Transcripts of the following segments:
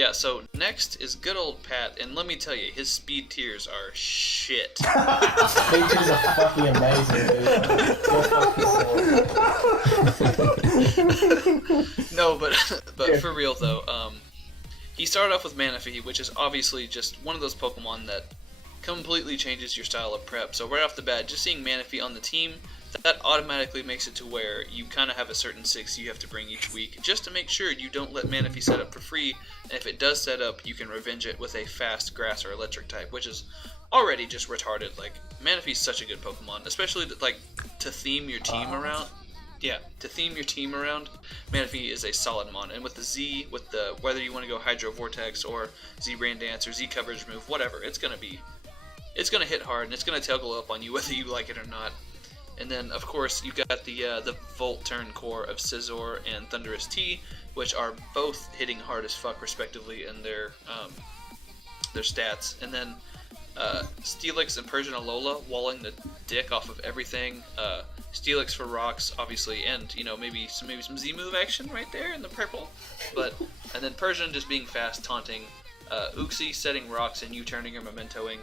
Yeah, so next is good old Pat, and let me tell you, his speed tiers are shit. Speed tiers are fucking amazing, dude. No, but for real though, he started off with Manaphy, which is obviously just one of those Pokemon that completely changes your style of prep. So right off the bat, just seeing Manaphy on the team, that automatically makes it to where you kind of have a certain 6 you have to bring each week, just to make sure you don't let Manaphy set up for free, and if it does set up, you can revenge it with a fast grass or electric type, which is already just retarded. Like, Manaphy's such a good Pokemon, especially to theme your team around. Yeah, to theme your team around, Manaphy is a solid mon, and with the Z, with the whether you want to go Hydro Vortex or Z Rain Dance or Z Coverage Move, whatever, it's gonna hit hard, and it's gonna tail glow up on you whether you like it or not. And then, of course, you got the Volt Turn core of Scizor and Thundurus T, which are both hitting hard as fuck, respectively, in their stats. And then Steelix and Persian Alola walling the dick off of everything. Steelix for rocks, obviously, and maybe some Z move action right there in the purple. And then Persian just being fast, taunting. Uxie setting rocks and U-turning or mementoing.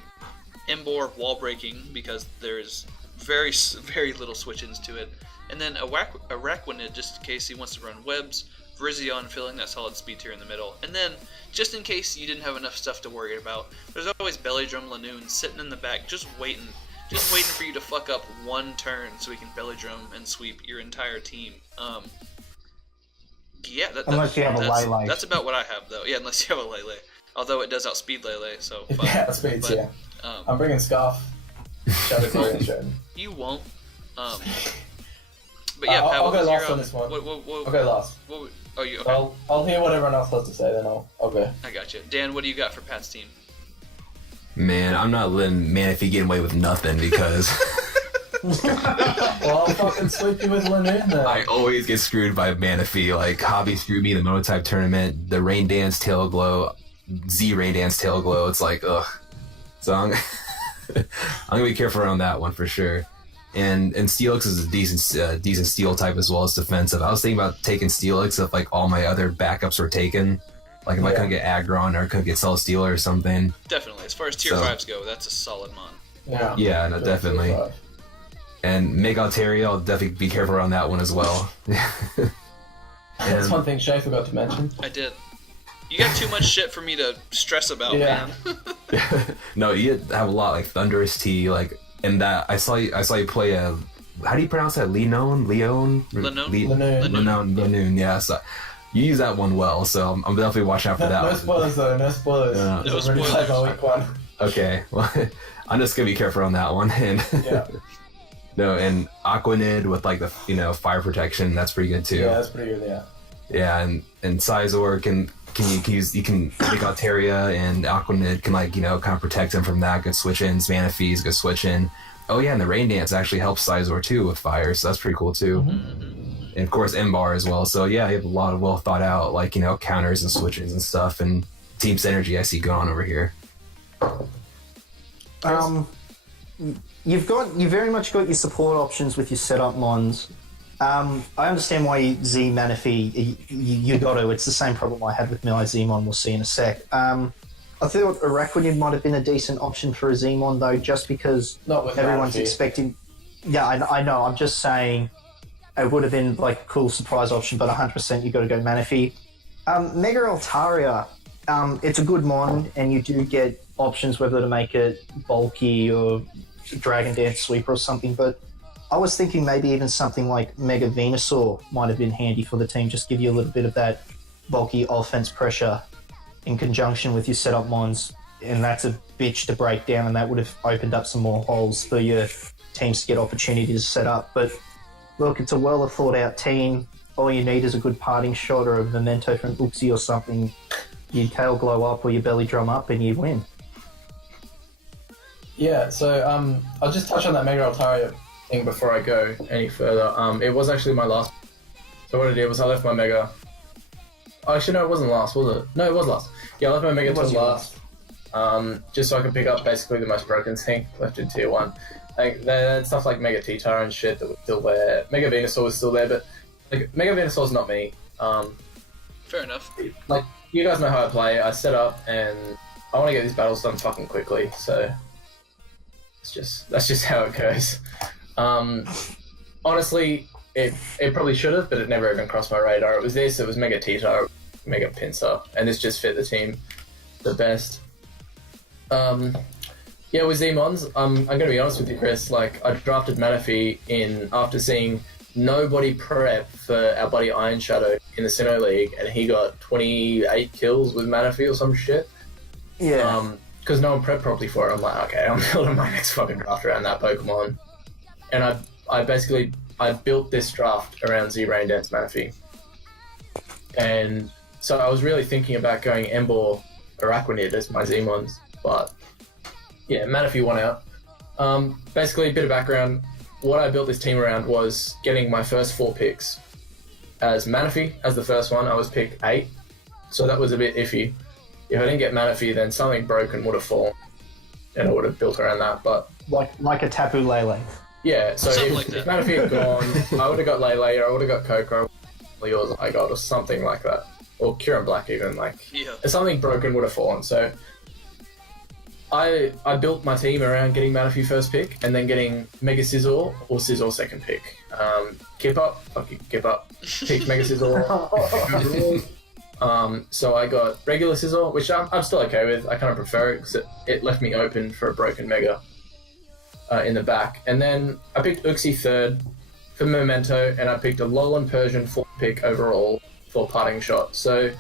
Emboar wall breaking because there's very, very little switch-ins to it. And then Araquanid, just in case he wants to run webs. Virizion filling that solid speed tier in the middle. And then, just in case you didn't have enough stuff to worry about, there's always Belly Drum Lanoon sitting in the back, just waiting for you to fuck up one turn so he can Belly Drum and sweep your entire team. Yeah, unless you have a Lele. That's about what I have, though. Yeah, unless you have a Lele. Although it does outspeed Lele, so fine. Yeah, outspeeds, yeah. I'm bringing Scarf. You won't. But yeah, Pat, I'll go last on this one. I'll go last. Oh, you okay? I'll hear what everyone else has to say, then I'll go. I got you. Dan, what do you got for Pat's team? Man, I'm not letting Manaphy get away with nothing because... Well, I'll fucking sweep you with Lanoon then. I always get screwed by Manaphy. Like, Hobby screwed me in the Monotype tournament, the Rain Dance Tail Glow, Z Rain Dance Tail Glow. It's like, ugh. So I'm gonna be careful around that one for sure. And Steelix is a decent steel type as well as defensive. I was thinking about taking Steelix if like all my other backups were taken. Like if I couldn't get Aggron or couldn't get Celesteela or something. Definitely. As far as tier 5s go, that's a solid mon. Yeah, no, definitely. And Mega Altaria, I'll definitely be careful around that one as well. That's one thing Shay forgot to mention. I did. You got too much shit for me to stress about, man. No, you have a lot like Thundurus T, like, and that I saw you play a. How do you pronounce that? Leonin. Yeah, so you use that one well. So I'm definitely watching out for that. No spoilers though. No spoilers. No spoilers. Week one. Okay, well, I'm just gonna be careful on that one. And no, and Aquanid with like the fire protection. That's pretty good too. Yeah, that's pretty good. Yeah. Yeah, and Scizor can make Altaria, and Aquanid can kind of protect him from that. Good switch ins, Manaphy's good switch in. Oh yeah, and the Rain Dance actually helps Scizor too with fire, so that's pretty cool too. Mm-hmm. And of course Embar as well. So yeah, you have a lot of well thought out counters and switches and stuff, and team synergy I see going on over here. You very much got your support options with your setup mons. I understand why Z Manaphy, you got to. It's the same problem I had with my Zmon, we'll see in a sec. I thought Araquanid might have been a decent option for a Zmon, though, just because everyone's expecting... Yeah, I know. I'm just saying it would have been like a cool surprise option, but 100% you got to go Manaphy. Mega Altaria, it's a good mon, and you do get options whether to make it bulky or Dragon Dance Sweeper or something, but I was thinking maybe even something like Mega Venusaur might have been handy for the team, just give you a little bit of that bulky offense pressure in conjunction with your setup mons, and that's a bitch to break down, and that would have opened up some more holes for your teams to get opportunities to set up. But look, it's a well thought out team. All you need is a good parting shot or a memento from Uxie or something. You tail glow up or your belly drum up and you win. Yeah, so I'll just touch on that Mega Altaria thing before I go any further. It was actually my last. So what I did was I left my Mega. Oh, actually, no, it wasn't last, was it? No, it was last. Yeah, I left my Mega till last. Just so I could pick up basically the most broken thing left in Tier 1. Like, they had stuff like Mega T-Tar and shit that was still there. Mega Venusaur was still there, but like Mega Venusaur's not me. Fair enough. Like, you guys know how I play. I set up and I want to get these battles done fucking quickly. So that's just how it goes. Honestly, it probably should have, but it never even crossed my radar. It was this. It was Mega Tita, Mega Pinsir, and this just fit the team the best. Yeah, with Z-Mons, I'm going to be honest with you, Chris. Like, I drafted Manaphy in after seeing nobody prep for our buddy Iron Shadow in the Sinnoh League, and he got 28 kills with Manaphy or some shit. Yeah. Because no one prepped properly for it. I'm like, okay, I'm building my next fucking draft around that Pokemon. And I built this draft around Z Rain Dance Manaphy. And so I was really thinking about going Emboar or Araquanid as my Z-Mons, but yeah, Manaphy won out. Basically, a bit of background. What I built this team around was getting my first 4 picks as Manaphy as the first one. I was pick 8, so that was a bit iffy. If I didn't get Manaphy, then something broken would have fallen, and I would have built around that. But like a Tapu Lele. yeah, so if Manaphy had gone, I would have got Lele, or I would have got Coco, or yours I got, or something like that, or Kieran Black even. Something broken would have fallen. So I built my team around getting Manaphy first pick, and then getting Mega Scizor or Scizor second pick. KipUp, fuck you, KipUp, picked Mega Scizor. So I got regular Scizor, which I'm still okay with. I kind of prefer it because it left me open for a broken Mega in the back. And then I picked Uxie third for Memento, and I picked a Alolan Persian 4th pick overall for Parting Shot. So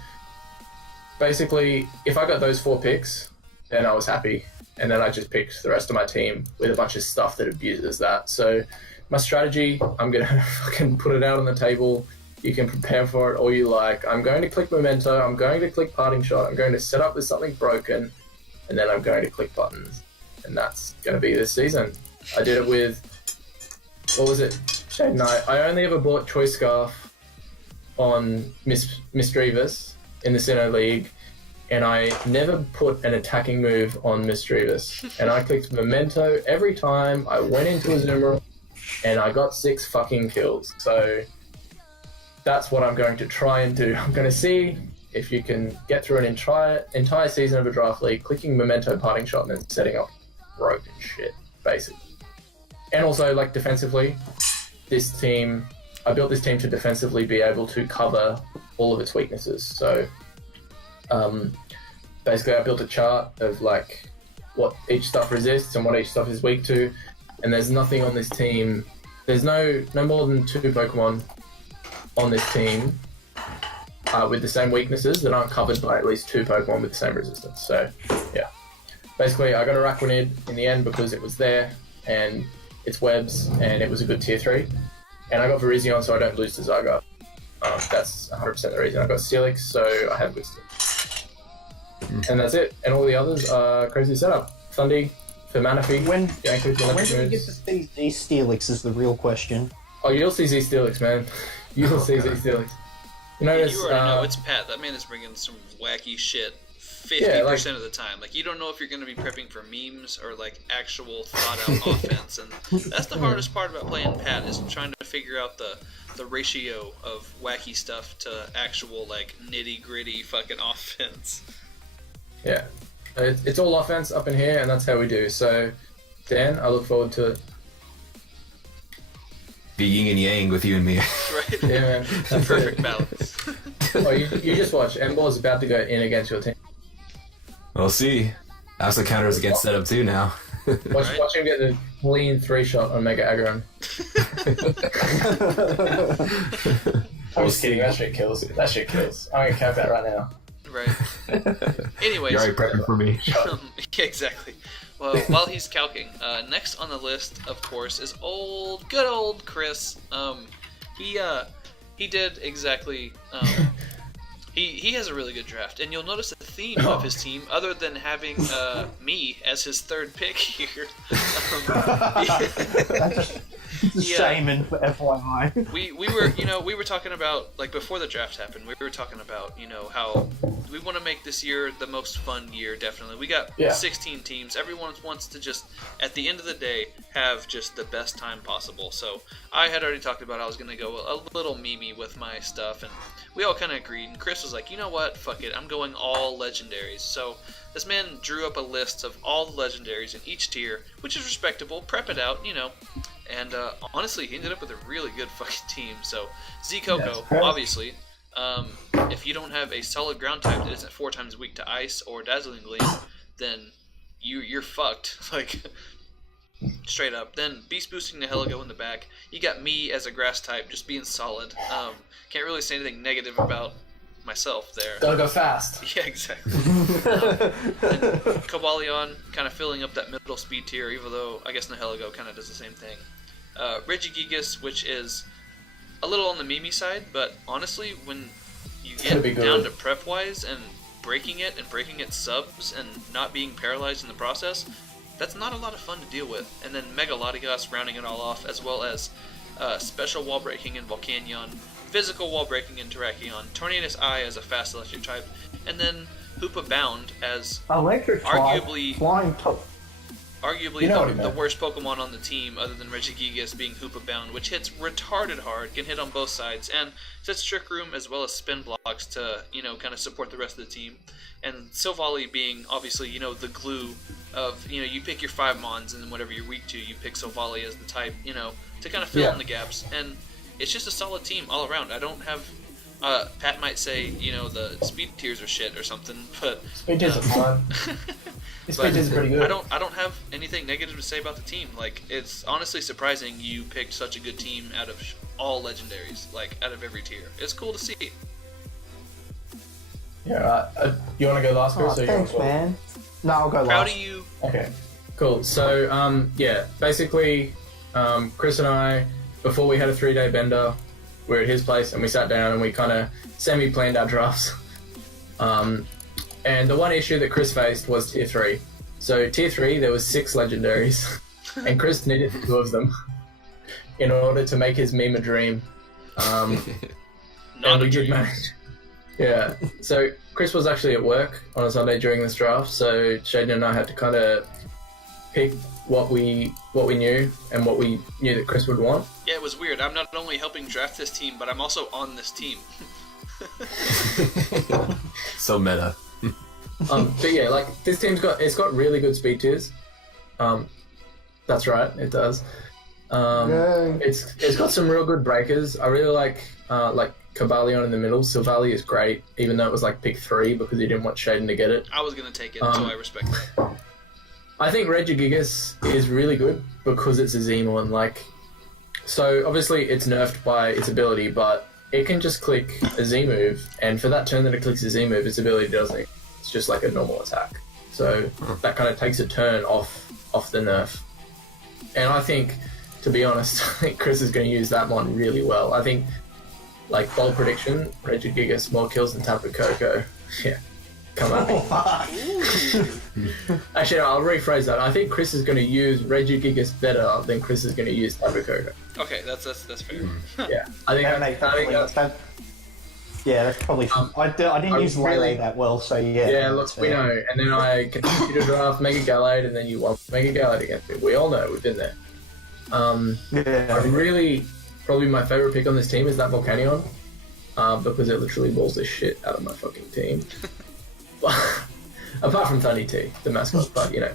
basically, if I got those 4 picks, then I was happy. And then I just picked the rest of my team with a bunch of stuff that abuses that. So my strategy, I'm going to fucking put it out on the table. You can prepare for it all you like. I'm going to click Memento. I'm going to click Parting Shot. I'm going to set up with something broken. And then I'm going to click buttons. And that's going to be this season. I did it with... What was it? Shade Knight. I only ever bought Choice Scarf on Misdreavus in the Sinnoh League. And I never put an attacking move on Misdreavus. And I clicked Memento every time I went into a Zoomer, and I got 6 fucking kills. So that's what I'm going to try and do. I'm going to see if you can get through an entire season of a draft league, clicking Memento, Parting Shot, and then setting up broken shit, basically. And also, like, defensively, I built this team to defensively be able to cover all of its weaknesses. So basically, I built a chart of like what each stuff resists and what each stuff is weak to, and there's nothing on this team. There's no more than 2 Pokemon on this team with the same weaknesses that aren't covered by at least 2 Pokemon with the same resistance. So yeah, basically, I got Araquanid in the end because it was there and it's webs and it was a good tier 3, and I got Virizion so I don't lose to Zygarde. That's 100% the reason. I got Steelix, so I have Wisdom. And that's it. And all the others are crazy setup. Thundy for Manaphy. When do we get to see these Steelix is the real question. Oh, you'll see Z Steelix, man. You'll see Z Steelix. You notice, you already know it's Pat. That man is bringing some wacky shit 50% of the time. Like, you don't know if you're going to be prepping for memes or like actual thought-out offense, and that's the hardest part about playing Pat, is trying to figure out the ratio of wacky stuff to actual like nitty-gritty fucking offense. Yeah, it's all offense up in here, and that's how we do. So, Dan, I look forward to it. Be yin and yang with you and me. Right? Yeah, man. That's Perfect it. balance. Oh, you just watch. Emboar's about to go in against your team. We'll see. That's the counters against setup too now. Watch him get the clean 3-shot on Mega Aggron. I'm just kidding. That shit kills. That shit kills. I'm gonna cap that right now. Right. Anyways. You're already prepping for me. Yeah, exactly. Well, while he's calcing, next on the list, of course, is good old Chris. He did exactly. He has a really good draft, and you'll notice the theme of his team, other than having me as his 3rd pick here. It's a shame, and for FYI. We were talking about, like, before the draft happened, we were talking about, how we want to make this year the most fun year, definitely. We got 16 teams. Everyone wants to just, at the end of the day, have just the best time possible. So I had already talked about I was going to go a little memey with my stuff, and we all kind of agreed, and Chris was like, you know what, fuck it, I'm going all legendaries. So this man drew up a list of all the legendaries in each tier, which is respectable, prep it out, and honestly, he ended up with a really good fucking team. So Z-Coco, obviously, if you don't have a solid ground type that isn't 4 times weak to ice or Dazzling Gleam, then you're fucked, like, straight up. Then beast boosting the Heligo in the back. You got me as a grass type, just being solid. Can't really say anything negative about myself there. Gotta go fast. Yeah, exactly. Cobalion kind of filling up that middle speed tier, even though I guess Nihilego kind of does the same thing. Regigigas, which is a little on the Mimi side, but honestly, when you get down to prep-wise and breaking its subs and not being paralyzed in the process, that's not a lot of fun to deal with. And then Megalodigas rounding it all off, as well as special wall breaking in Volcanion, physical wall breaking in Terrakion, Tornadus Eye as a fast electric type, and then Hoopa Bound as electric arguably flying top. The worst Pokemon on the team, other than Regigigas being Hoopa Bound, which hits retarded hard, can hit on both sides, and sets Trick Room as well as spin blocks to, kind of support the rest of the team. And Silvally being, obviously, the glue of, you pick your 5 Mons, and then whatever you're weak to, you pick Silvally as the type, to kind of fill in the gaps. And it's just a solid team all around. I don't have... Pat might say, the speed tiers are shit or something, but... Speed tiers are fun. Speed tiers are pretty good. I don't have anything negative to say about the team. Like, it's honestly surprising you picked such a good team out of all legendaries, like, out of every tier. It's cool to see. Yeah, you want to go last, Chris? Thanks, man. No, I'll go last. Proud of you. Okay, cool. So, basically, Chris and I, before we had a 3-day bender, we were at his place and we sat down and we kind of semi-planned our drafts. And the one issue that Chris faced was Tier 3. So Tier 3, there was 6 legendaries, and Chris needed 2 of them in order to make his meme a dream. Not and a we dream. did manage. Yeah. So Chris was actually at work on a Sunday during this draft, so Shaden and I had to kind of pick what we knew and what we knew that Chris would want. Yeah, it was weird. I'm not only helping draft this team, but I'm also on this team. So meta. But yeah, like, this team's got really good speed tiers. That's right, it does. It's got some real good breakers. I really like Cobalion in the middle. Silvally is great, even though it was like pick 3 because he didn't want Shaden to get it. I was gonna take it, so I respect that. I think Regigigas is really good because it's a Zmon. Like, so obviously it's nerfed by its ability, but it can just click a Z move, and for that turn that it clicks a Z move, its ability doesn't. It's just like a normal attack. So that kind of takes a turn off the nerf. And I think, to be honest, I think Chris is going to use that one really well. I think, like, bold prediction, Regigigas more kills than Tapu Koko. Yeah. Come on. Actually, no, I'll rephrase that. I think Chris is going to use Regigigas better than Chris is going to use Tapu Koko. Okay, that's fair. Yeah, I think that's probably. I didn't use Lele that well, so yeah. Yeah, look, we know. And then I continue to draft Mega Gallade, and then you want Mega Gallade against me. We all know, we've been there. Probably my favourite pick on this team is that Volcanion, because it literally balls the shit out of my fucking team. Apart from Thundy T, the mascot, but I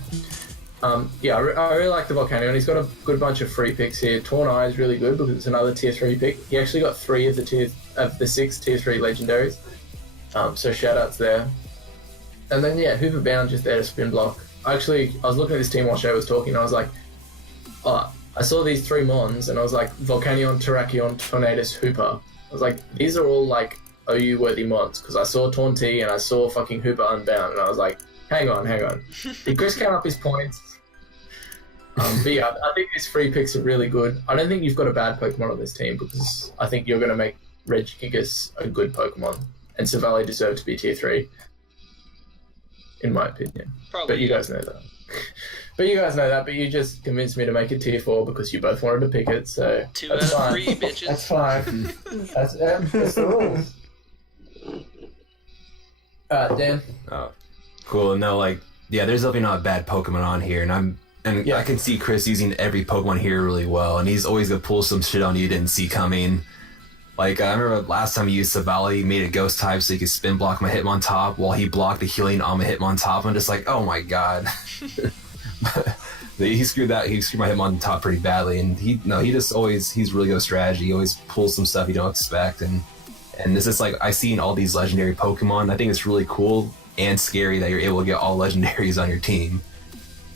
really like the Volcanion. He's got a good bunch of free picks here. Torn Eye is really good because it's another tier 3 pick. He actually got 3 of the 6 tier 3 legendaries. So shout outs there. And then Hoover Bound just there to spin block. I was looking at this team while Shay was talking, and I was like, I saw these 3 Mons, and I was like, Volcanion, Terrakion, Tornadus, Hooper. I was like, these are all like OU worthy Mons, because I saw Torn T and I saw fucking Hooper Unbound, and I was like, hang on. Did Chris count up his points? But yeah, I think these free picks are really good. I don't think you've got a bad Pokemon on this team, because I think you're going to make Regigigas a good Pokemon, and Silvally deserves to be tier 3, in my opinion. Probably. But you guys know that. But you just convinced me to make it tier 4 because you both wanted to pick it, so 2 out of 3, bitches. That's fine. That's the rules. Dan? Oh, cool. No, there's definitely not a bad Pokemon on here, and I can see Chris using every Pokemon here really well, and he's always gonna pull some shit on you didn't see coming. Like, I remember last time he used Savali, he made a ghost type so he could spin block my Hitmontop while he blocked the healing on my Hitmontop. I'm just like, oh my god. He screwed my Hitmontop pretty badly, and he's really good with strategy. He always pulls some stuff you don't expect, and it's just like, I see in all these legendary Pokemon, I think it's really cool and scary that you're able to get all legendaries on your team.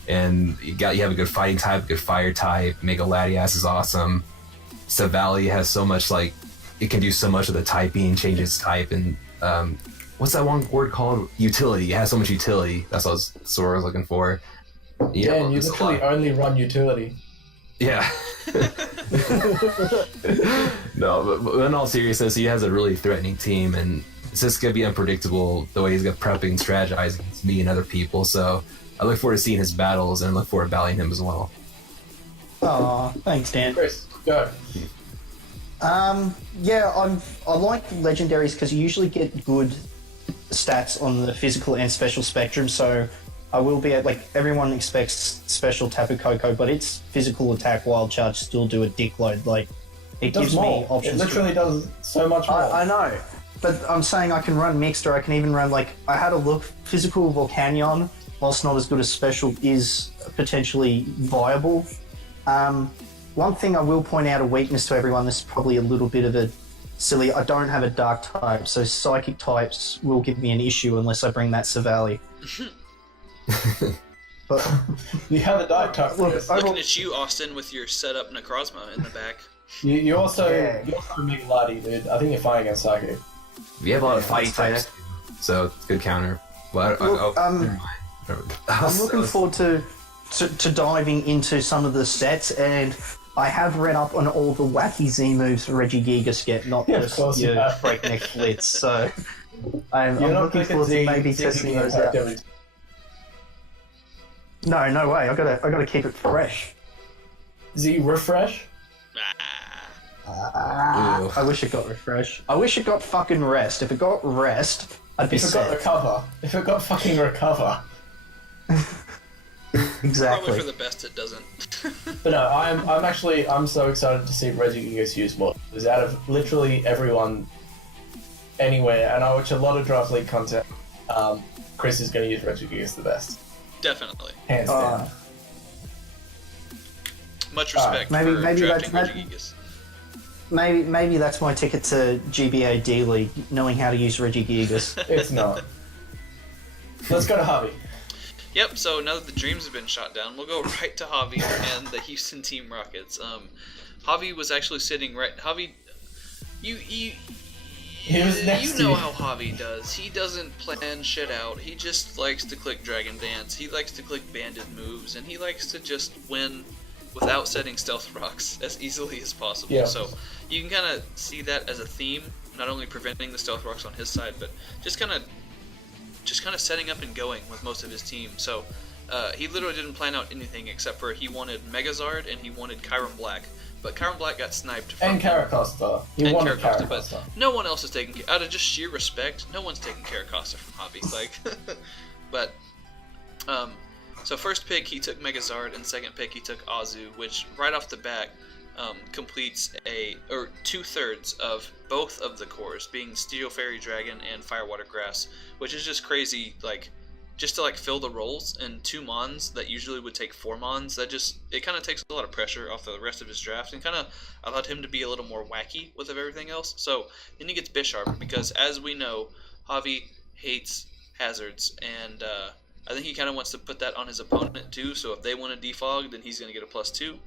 And you have a good fighting type, a good fire type. Mega Latias is awesome. Savali has so much, like, it can do so much of the typing, change its type, and what's that one word called? Utility. It has so much utility. That's what I was looking for. Yeah, and you literally only run utility. Yeah. No, but in all seriousness, he has a really threatening team, and it's just gonna be unpredictable the way he's gonna prepping and strategizing against me and other people. So I look forward to seeing his battles and look forward to battling him as well. Aw, thanks, Dan. Chris, go. Yeah, I like legendaries because you usually get good stats on the physical and special spectrum, so I will be like, everyone expects special Tapu Koko, but its physical attack, wild charge still do a dick load. Like, it gives me options. It literally does so much more. I know, but I'm saying I can run mixed, or I can even run, like, I had a look, physical Volcanion, whilst not as good as special, is potentially viable. One thing I will point out, a weakness to everyone, this is probably a little bit of a silly, I don't have a dark type, so psychic types will give me an issue unless I bring that Savali. But you have a dark type. Looking at you, Austin, with your setup Necrozma in the back. You also make Lati, dude. I think you're fine against Psychic. We have a lot of fighting types, so it's a good counter. But I'm looking forward to diving into some of the sets, and I have read up on all the wacky Z moves Regigigas get, not just your breakneck blitz. So I'm looking forward to maybe testing those out. No way. I gotta keep it fresh. Z refresh. I wish it got refresh. I wish it got fucking rest. If it got rest, I'd be set. If it got recover. If it got fucking recover. Exactly. Probably for the best it doesn't. But no, I'm so excited to see Regigigas used more. Because out of literally everyone anywhere, and I watch a lot of Draft League content, Chris is going to use Regigigas the best. Definitely. Hands down. Much respect maybe for drafting Regigigas. Maybe that's my ticket to GBA D League, knowing how to use Regigigas. It's not. Let's go to Javi. Yep, so now that the dreams have been shot down, we'll go right to Javi and the Houston Team Rockets. Javi was actually sitting right... Javi, you know how Javi does. He doesn't plan shit out. He just likes to click Dragon Dance. He likes to click Banded moves, and he likes to just win without setting Stealth Rocks as easily as possible. Yeah. So you can kind of see that as a theme, not only preventing the Stealth Rocks on his side, but just kind of setting up and going with most of his team. So he literally didn't plan out anything except for he wanted Megazard and he wanted Chiron Black. But Chiron Black got sniped from And Caracosta. He wanted Caracosta. But no one else is taking, out of just sheer respect, no one's taking Caracosta from Javi. Like, but so first pick he took Megazard, and second pick he took Azu, which right off the bat completes 2/3 of both of the cores, being Steel Fairy Dragon and Firewater Grass, which is just crazy. Like, just to like fill the roles in 2 Mons that usually would take 4 Mons, it kind of takes a lot of pressure off the rest of his draft and kind of allowed him to be a little more wacky with everything else. So then he gets Bisharp, because as we know, Javi hates hazards, and I think he kind of wants to put that on his opponent too. So if they want to defog, then he's going to get a +2.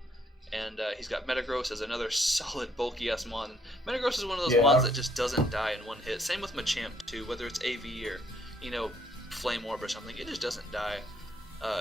And he's got Metagross as another solid bulky ass Mon. Metagross is one of those Mons that just doesn't die in one hit. Same with Machamp too, whether it's AV or Flame Orb or something, it just doesn't die.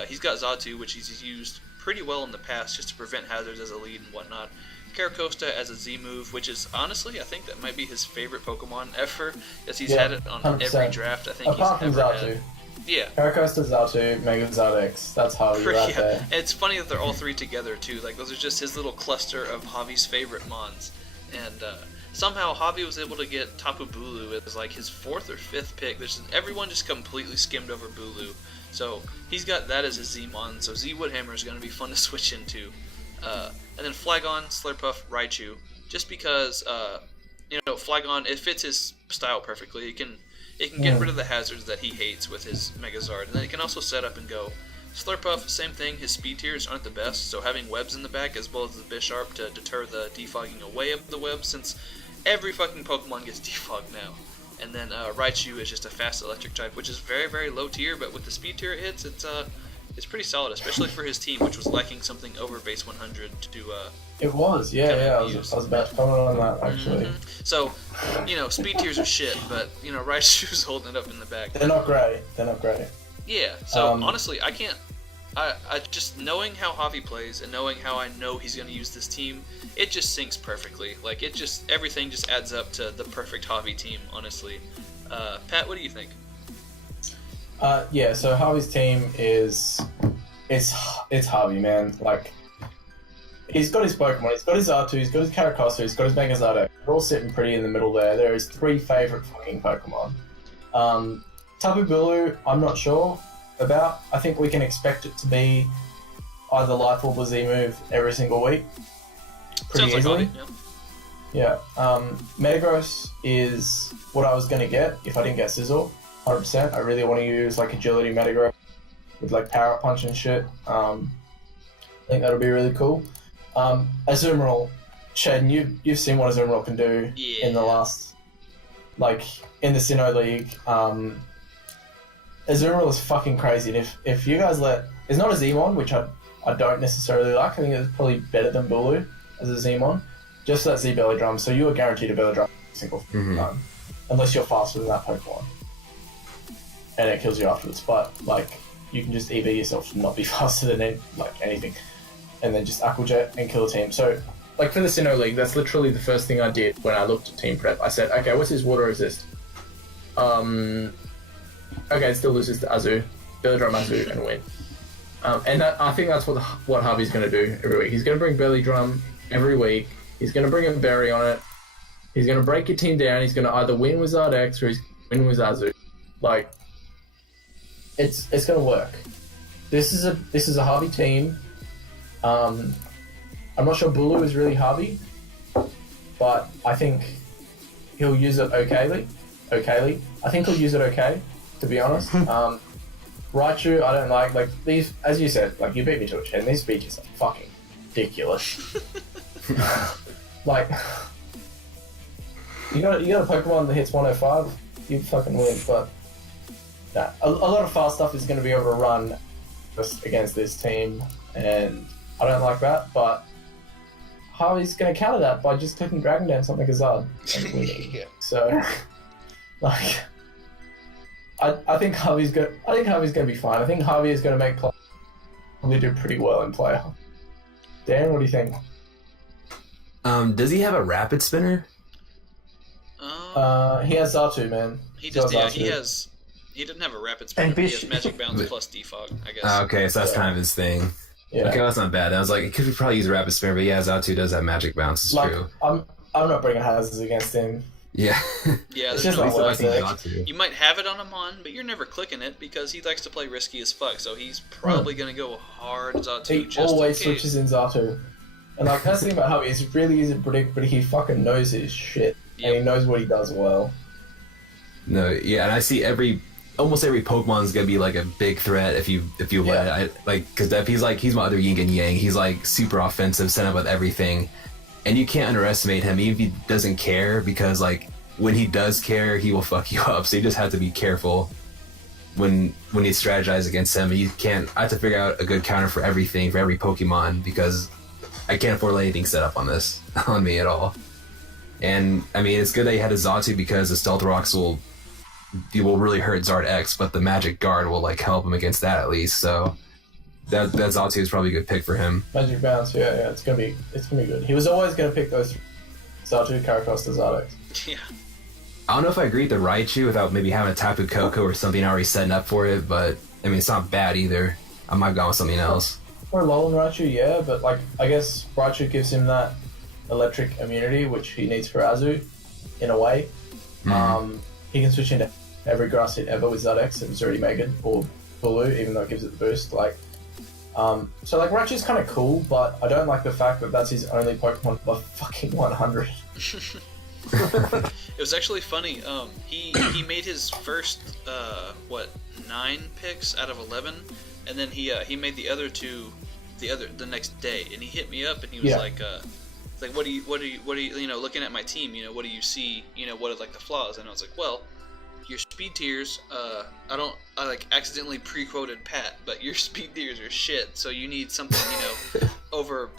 He's got Xatu, which he's used pretty well in the past just to prevent hazards as a lead and whatnot. Caracosta as a Z move, which is honestly, I think that might be his favorite Pokemon ever, as he's had it on 100%. Every draft I think Apart he's from ever Xatu. had. Yeah. Caracosta, Xatu, Megazard X. That's Javi right there. And it's funny that they're all 3 together too. Like, those are just his little cluster of Javi's favorite Mons. And somehow Javi was able to get Tapu Bulu as like his 4th or 5th pick. Everyone just completely skimmed over Bulu. So he's got that as his Z-Mon. So Z Woodhammer is going to be fun to switch into. And then Flygon, Slurpuff, Raichu. Just because Flygon, it fits his style perfectly. It can get rid of the hazards that he hates with his Megazord, and then it can also set up and go. Slurpuff, same thing. His speed tiers aren't the best, so having webs in the back as well as the Bisharp to deter the defogging away of the webs, since every fucking Pokemon gets defogged now. And then Raichu is just a fast electric type, which is very, very low tier, but with the speed tier it hits, it's pretty solid, especially for his team, which was lacking something over base 100 to. It was, yeah. I was about to comment on that actually. Mm-hmm. So, speed tiers are shit, but Raichu's holding it up in the back. They're not great. Yeah. So honestly, I can't. I just knowing how Javi plays and knowing how I know he's going to use this team, it just syncs perfectly. Like everything just adds up to the perfect Javi team. Honestly, Pat, what do you think? Yeah. So Javi's team it's Javi, man. Like he's got his Pokemon, he's got his R2, he's got his Caracosta, he's got his Megazord. They're all sitting pretty in the middle there. They're his 3 favorite fucking Pokemon. Tapu Bulu, I'm not sure about. I think we can expect it to be either Life Orb or Z move every single week. Pretty Sounds easily. like Javi, yeah. Metagross is what I was going to get if I didn't get Sizzle, 100%. I really want to use like Agility Metagross with like Power Up Punch and shit. I think that'll be really cool. Azumarill, Shaden, you've seen what Azumarill can do in the last, like in the Sinnoh League. Azumarill is fucking crazy, and if you guys it's not a Zmon, which I don't necessarily like. I think it's probably better than Bulu as a Zmon, just that Z Belly Drum, so you are guaranteed a Belly Drum every single time, unless you're faster than that Pokemon, and it kills you afterwards. But like, you can just EV yourself to not be faster than anything, and then just Aqua Jet and kill a team. So, like for the Sinnoh League, that's literally the first thing I did when I looked at team prep. I said, okay, what's his water resist? Okay, it still loses to Azu, Belly Drum Azu, and win. And I think that's what Harvey's going to do every week. He's going to bring Belly Drum every week. He's going to bring a berry on it. He's going to break your team down. He's going to either win with Zardex or he's going to win with Azu. Like, it's going to work. This is a Harvey team. I'm not sure Bulu is really Harvey, but I think he'll use it okayly. I think he'll use it okay, to be honest. Raichu, I don't like these, as you said, like you beat me to it, and these speeches are fucking ridiculous. Like, you got a Pokemon that hits 105, you fucking win, but nah, a lot of fast stuff is going to be overrun just against this team, and I don't like that, but Harvey's going to counter that by just clicking Dragon Dance on the Gazard and winning. Yeah. So, like, I think Harvey's going to be fine. I think Harvey is going to probably do pretty well in player. Dan, what do you think? Does he have a rapid spinner? He has Zartu, man. He doesn't have a rapid spin. He has Magic Bounce plus Defog, I guess. Okay, so that's kind of his thing. Yeah. Okay, that's not bad. I was like, he could probably use a rapid spinner, but yeah, Zartu does have Magic Bounce. It's true. I'm not bringing hazards against him. Yeah. Yeah, it's there's just no not worth it. You might have it on him but you're never clicking it because he likes to play risky as fuck. So he's probably going to go hard Zartu. He always switches in Zartu. And like, that's the thing about Harvey, it's really easy to predict, but he fucking knows his shit. Yep. And he knows what he does well. No, yeah, and I see almost every Pokemon's gonna be like a big threat if you let it. Because he's my other yin and yang. He's like super offensive, set up with everything, and you can't underestimate him even if he doesn't care. Because like when he does care, he will fuck you up. So you just have to be careful when you strategize against him. You can't. I have to figure out a good counter for everything for every Pokemon because I can't afford anything set up on me at all. And I mean, it's good that he had a Xatu because the Stealth Rocks will really hurt Zard X, but the Magic Guard will like help him against that at least. So that Xatu is probably a good pick for him. Magic Bounce, yeah, it's gonna be good. He was always gonna pick those Xatu, Caracosta, Zard X. Yeah. I don't know if I agree with the Raichu without maybe having a Tapu Koko or something already setting up for it, but I mean, it's not bad either. I might have gone with something else. For Alolan Raichu, yeah, but like I guess Raichu gives him that electric immunity, which he needs for Azu, in a way. He can switch into every grass hit ever with Zardex if it's already Megan or Bulu, even though it gives it the boost. Like, so like Raichu's kind of cool, but I don't like the fact that that's his only Pokemon above fucking 100. It was actually funny. He made his first 9 picks out of 11, and then he made the other 2 the next day, and he hit me up and he was like what do you looking at my team, what do you see, what are like the flaws? And I was like, well, your speed tiers, I accidentally pre-quoted Pat, but your speed tiers are shit, so you need something, over,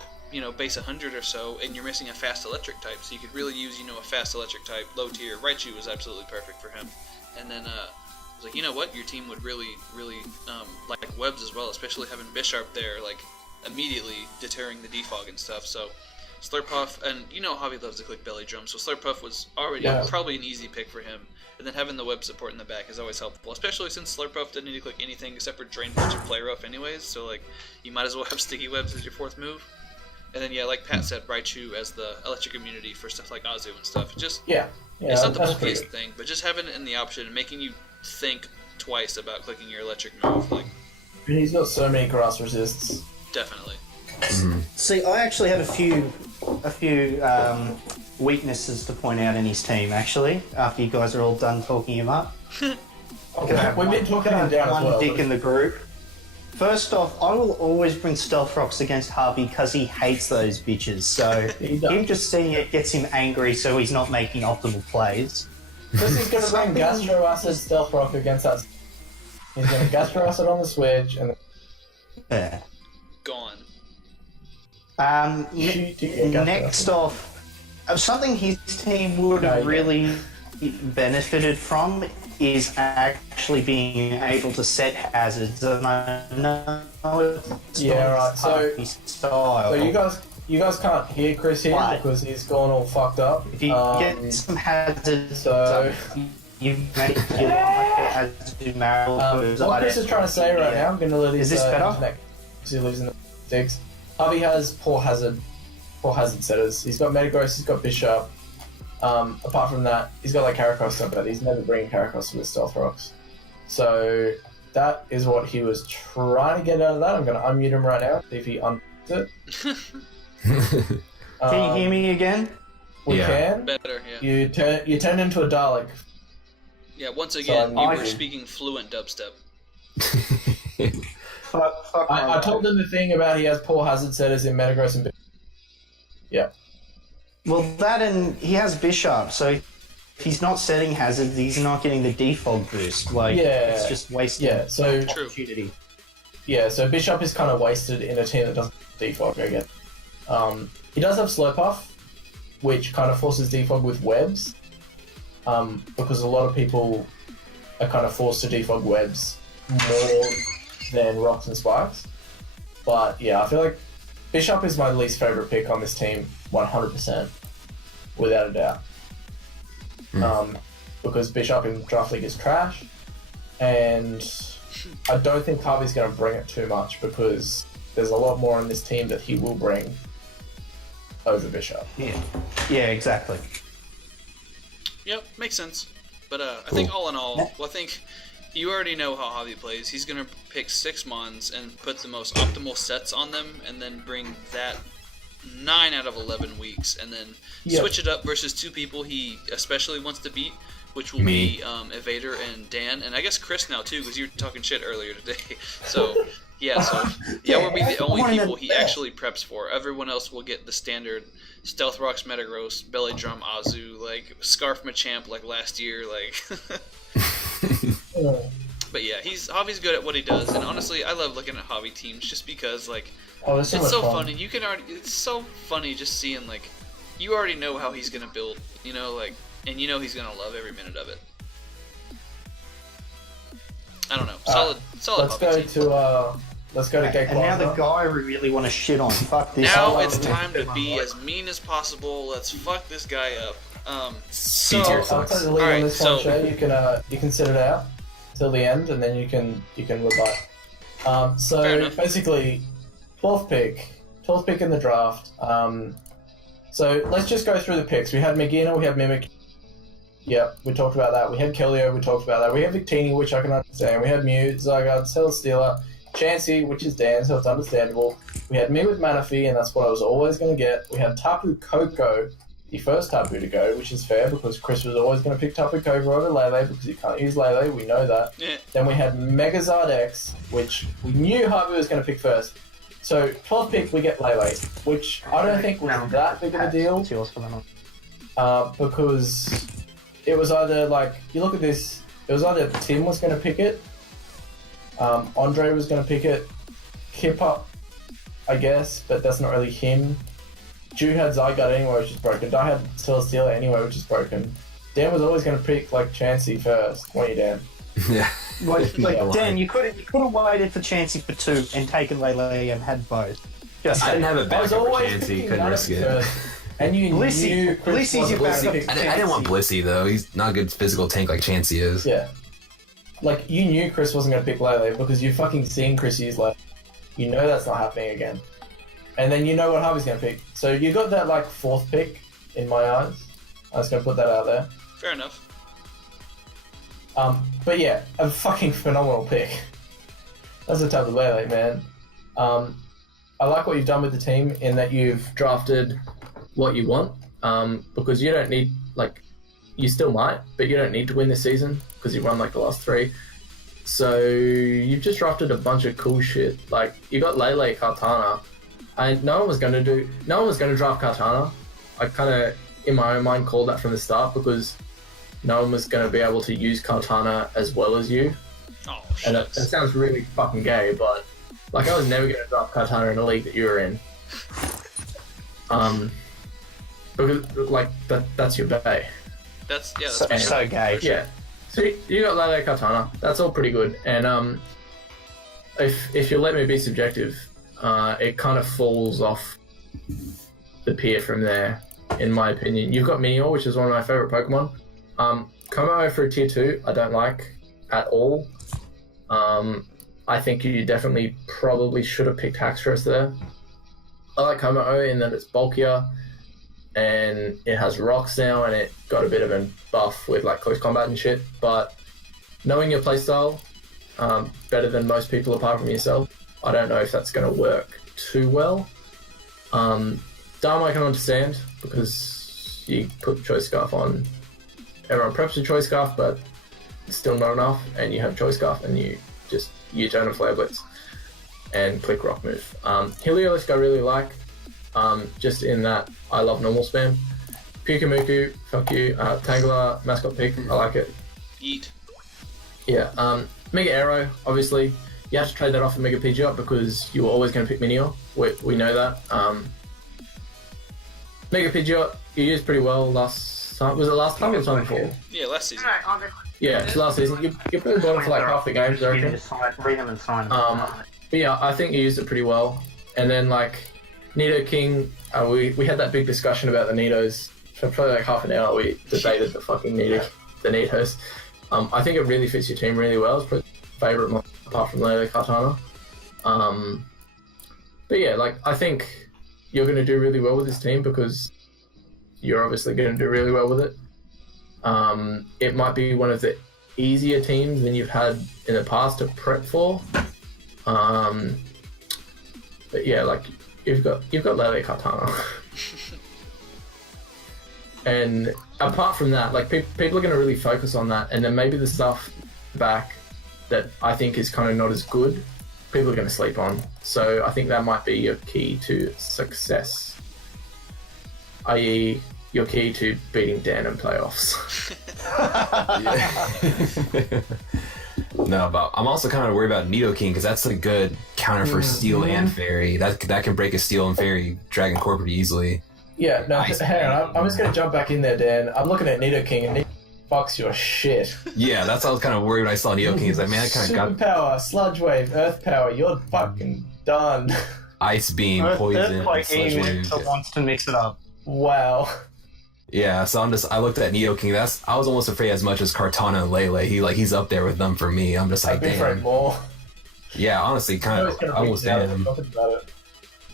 base 100 or so, and you're missing a fast electric type, so you could really use, a fast electric type, low tier. Raichu was absolutely perfect for him. And then, I was like, you know what, your team would really, like webs as well, especially having Bisharp there, like, immediately deterring the defog and stuff, so Slurpuff, and Javi loves to click belly drum, so Slurpuff was already probably an easy pick for him. And then having the web support in the back is always helpful, especially since Slurpuff doesn't need to click anything except for Drain Punch and Play Rough anyways, so like you might as well have Sticky Webs as your 4th move. And then like Pat said, Raichu as the electric immunity for stuff like Azu and stuff. It's not the bulkiest thing, but just having it in the option and making you think twice about clicking your electric move, like. And he's got so many grass resists. Definitely. See, I actually have a few weaknesses to point out in his team, actually, after you guys are all done talking him up. Okay, we've been talking him down as well. One dick in the group. First off, I will always bring Stealth Rocks against Harvey because he hates those bitches, so him just seeing it gets him angry, so he's not making optimal plays. This is going to bring Gastro Acid Stealth Rock against that. He's going to Gastro Acid on the switch, and Yeah. Gone. Next off, something his team would have really benefited from is actually being able to set hazards. And I know it's right. So style. you guys can't hear Chris here because he's gone all fucked up. If you get some hazards, you make your what Chris is trying to say right now, I'm going to let his is this better? Because he lives in the sticks. Harvey has poor hazard setters. He's got Metagross, he's got Bisharp. Apart from that, he's got like Karakos, but he's never bringing Karakos with Stealth Rocks. So that is what he was trying to get out of that. I'm going to unmute him right now, see if he unmutes it. Can you hear me again? We can. Better, yeah. You turn into a Dalek. Yeah, once again, you were speaking fluent dubstep. I told him the thing about he has poor hazard setters in Metagross and Bisharp. Yeah. Well, that and he has Bisharp, so if he's not setting hazards, he's not getting the defog boost. It's just wasted opportunity. Yeah, so Bisharp is kind of wasted in a team that doesn't defog, I guess. He does have Slurpuff, which kind of forces defog with webs, because a lot of people are kind of forced to defog webs more than rocks and spikes. But yeah, I feel like Bisharp is my least favourite pick on this team, 100%, without a doubt. Because Bisharp in Draft League is trash, and I don't think Harvey's going to bring it too much because there's a lot more on this team that he will bring over Bisharp. Yeah, exactly. Yep, makes sense. But I think all in all, I think you already know how Javi plays. He's going to pick 6 Mons and put the most optimal sets on them, and then bring that 9 out of 11 weeks, and then switch it up versus 2 people he especially wants to beat, which will be Evader and Dan, and I guess Chris now too, because you were talking shit earlier today. So we'll be the only people he actually preps for. Everyone else will get the standard Stealth Rocks, Metagross, Belly Drum, Azu, like Scarf Machamp like last year, like. But yeah, Javi's good at what he does, and honestly, I love looking at Javi teams just because it's so funny. You can it's so funny just seeing you already know how he's gonna build, and he's gonna love every minute of it. I don't know, solid. Let's go to Gate. And now the guy we really want to shit on. Fuck this. Now it's time to be as mean as possible. Let's fuck this guy up. I'll tell you the lead on this one, Shay. You can sit it out till the end, and then you can rebut. So basically, 12th pick in the draft. So let's just go through the picks. We had Magina, we had Mimic. Yep, we talked about that. We had Kelio, we talked about that. We had Victini, which I can understand. We had Mew, Zygarde, Celesteela, Chansey, which is Dan, so it's understandable. We had me with Manaphy, and that's what I was always going to get. We had Tapu Koko, the first Tapu to go, which is fair because Chris was always going to pick Tapu Cobra over Lele because he can't use Lele, we know that. Yeah. Then we had Megazard X, which we knew Harvey was going to pick first. So 12th pick, we get Lele, which I don't think was that big of a deal. It's yours for that one. Because it was either like, you look at this, it was either Tim was going to pick it, Andre was going to pick it, KipUp, I guess, but that's not really him. Ju had Zygarde anyway, which is broken. Dye had Celesteela anyway, which is broken. Dan was always going to pick like Chansey first, weren't you, Dan? Yeah. Like Dan, you could have waited for Chansey for 2 and taken Lele and had both. Just I didn't have a I was backup for always Chansey, picking couldn't Nana risk it. first. And you Blissey. knew Chris Blissey's wasn't your going to backup. pick I didn't want Chansey. Blissey though. He's not a good physical tank like Chansey is. Yeah. Like, you knew Chris wasn't going to pick Lele because you've fucking seen Chris use Lele. You know that's not happening again. And then you know what Harvey's going to pick. So you got that, like, 4th pick in my eyes. I was going to put that out there. Fair enough. But yeah, a fucking phenomenal pick. That's a type of Lele, man. I like what you've done with the team in that you've drafted what you want. Because you don't need, like, you still might, but you don't need to win this season because you've won, like, the last 3. So you've just drafted a bunch of cool shit. Like, you got Lele Kartana. And no one was going to draft Kartana. I kind of, in my own mind, called that from the start because no one was going to be able to use Kartana as well as you. Oh, And shit. it sounds really fucking gay, but like I was never going to draft Kartana in a league that you were in. Because like that's your bay. That's so, pretty so good. gay. Yeah. So you got Lele Kartana. That's all pretty good. And if you let me be subjective, it kind of falls off the pier from there, in my opinion. You've got Minior, which is one of my favorite Pokemon. Como for a tier 2, I don't like at all. I think you definitely probably should have picked Haxorus there. I like Como in that it's bulkier and it has rocks now and it got a bit of a buff with like close combat and shit. But knowing your playstyle better than most people apart from yourself, I don't know if that's going to work too well. Dharma I can understand because you put Choice Scarf on. Everyone preps with Choice Scarf, but it's still not enough, and you have Choice Scarf and you don't have Flare Blitz and click Rock Move. Heliolisk I really like, just in that I love normal spam. Pyukumuku, fuck you. Tangela, Mascot Pick, I like it. Eat. Yeah, Mega Arrow, obviously. You have to trade that off for Mega Pidgeot because you were always going to pick Minior. We know that. Mega Pidgeot, you used pretty well last time. Was it last time or the time before? Yeah, last season. Yeah, it's last season. You probably bought it for like half the games, I reckon. Read them and sign them. But yeah, I think you used it pretty well. And then like Nido King, we had that big discussion about the Nidos for probably like half an hour. We debated the fucking Nidos. I think it really fits your team really well. It's probably my favourite apart from Lele Kartana. But yeah, like I think you're going to do really well with this team because you're obviously going to do really well with it. It might be one of the easier teams than you've had in the past to prep for. But yeah, like you've got Lele Kartana. And apart from that, like people are going to really focus on that, and then maybe the stuff back that I think is kind of not as good, people are going to sleep on. So I think that might be your key to success, i.e. your key to beating Dan in playoffs. No, but I'm also kind of worried about Nidoking because that's a good counter for Steel and Fairy. That can break a Steel and Fairy Dragon Core pretty easily. Yeah, no, hang on. I'm just going to jump back in there, Dan. I'm looking at Nidoking, and Nidoking fucks your shit. Yeah, that's what I was kind of worried when I saw Nidoking. It's like, man, I kind of got Superpower, Sludge Wave, Earth Power, you're fucking done. Ice Beam, Poison, Sludge Wave. Wants to mix it up. Wow. Yeah, so I looked at Nidoking. I was almost afraid as much as Kartana and Lele. He's up there with them for me. I'm just like, I'd be afraid damn. more. Yeah, honestly, kind of almost damn.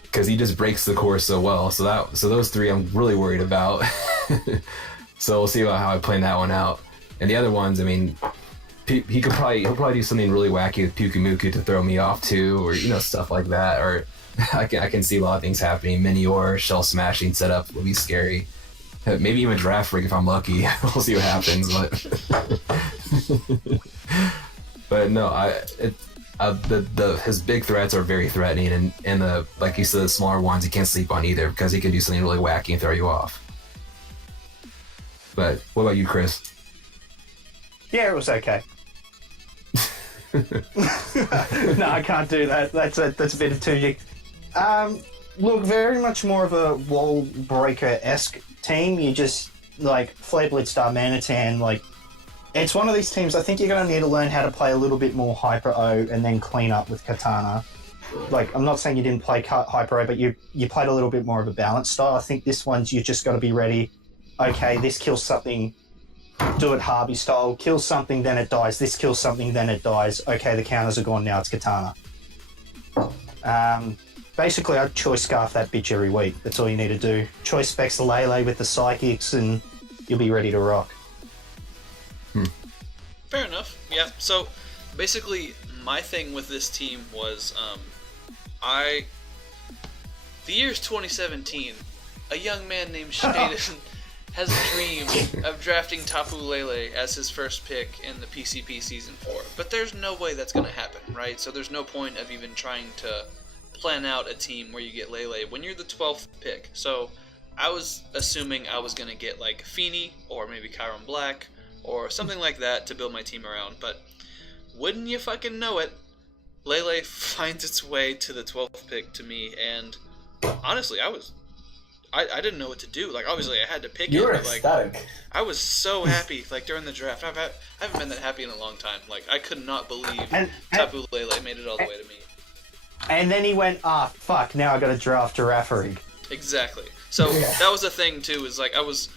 Because he just breaks the core so well. So those three I'm really worried about. So we'll see how I plan that one out. And the other ones, I mean, he'll probably do something really wacky with Pyukumuku to throw me off too, or stuff like that. Or I can see a lot of things happening. Minior, Shell Smashing setup will be scary. Maybe even draft rig if I'm lucky. We'll see what happens. But no, his big threats are very threatening, and the like you said, the smaller ones you can't sleep on either because he can do something really wacky and throw you off. But what about you, Chris? Yeah, it was okay. No, I can't do that. That's a bit of too. Look, very much more of a wall breaker-esque team. You just like Flare Blitzstar, Manatan. Like, it's one of these teams. I think you're going to need to learn how to play a little bit more Hyper O and then clean up with Katana. Like, I'm not saying you didn't play Hyper O, but you played a little bit more of a balanced style. I think this one's you just got to be ready. Okay, this kills something. Do it Harvey style. Kills something, then it dies. This kills something, then it dies. Okay, the counters are gone now. It's Katana. Basically, I'd choice scarf that bitch every week. That's all you need to do. Choice specs the Lele with the psychics, and you'll be ready to rock. Fair enough. Yeah. So basically, my thing with this team was, the year's 2017. A young man named Shaden has a dream of drafting Tapu Lele as his first pick in the PCP Season 4. But there's no way that's going to happen, right? So there's no point of even trying to plan out a team where you get Lele when you're the 12th pick. So I was assuming I was going to get like Feeny or maybe Chiron Black or something like that to build my team around. But wouldn't you fucking know it, Lele finds its way to the 12th pick to me, and honestly, I didn't know what to do. Like, obviously, I had to pick it. You were but, like, ecstatic. I was so happy, like, during the draft. I haven't been that happy in a long time. Like, I could not believe Tapu Lele made it all the way to me. And then he went, fuck, now I gotta draft Girafarig. Exactly. So, that was the thing, too, is, like, I was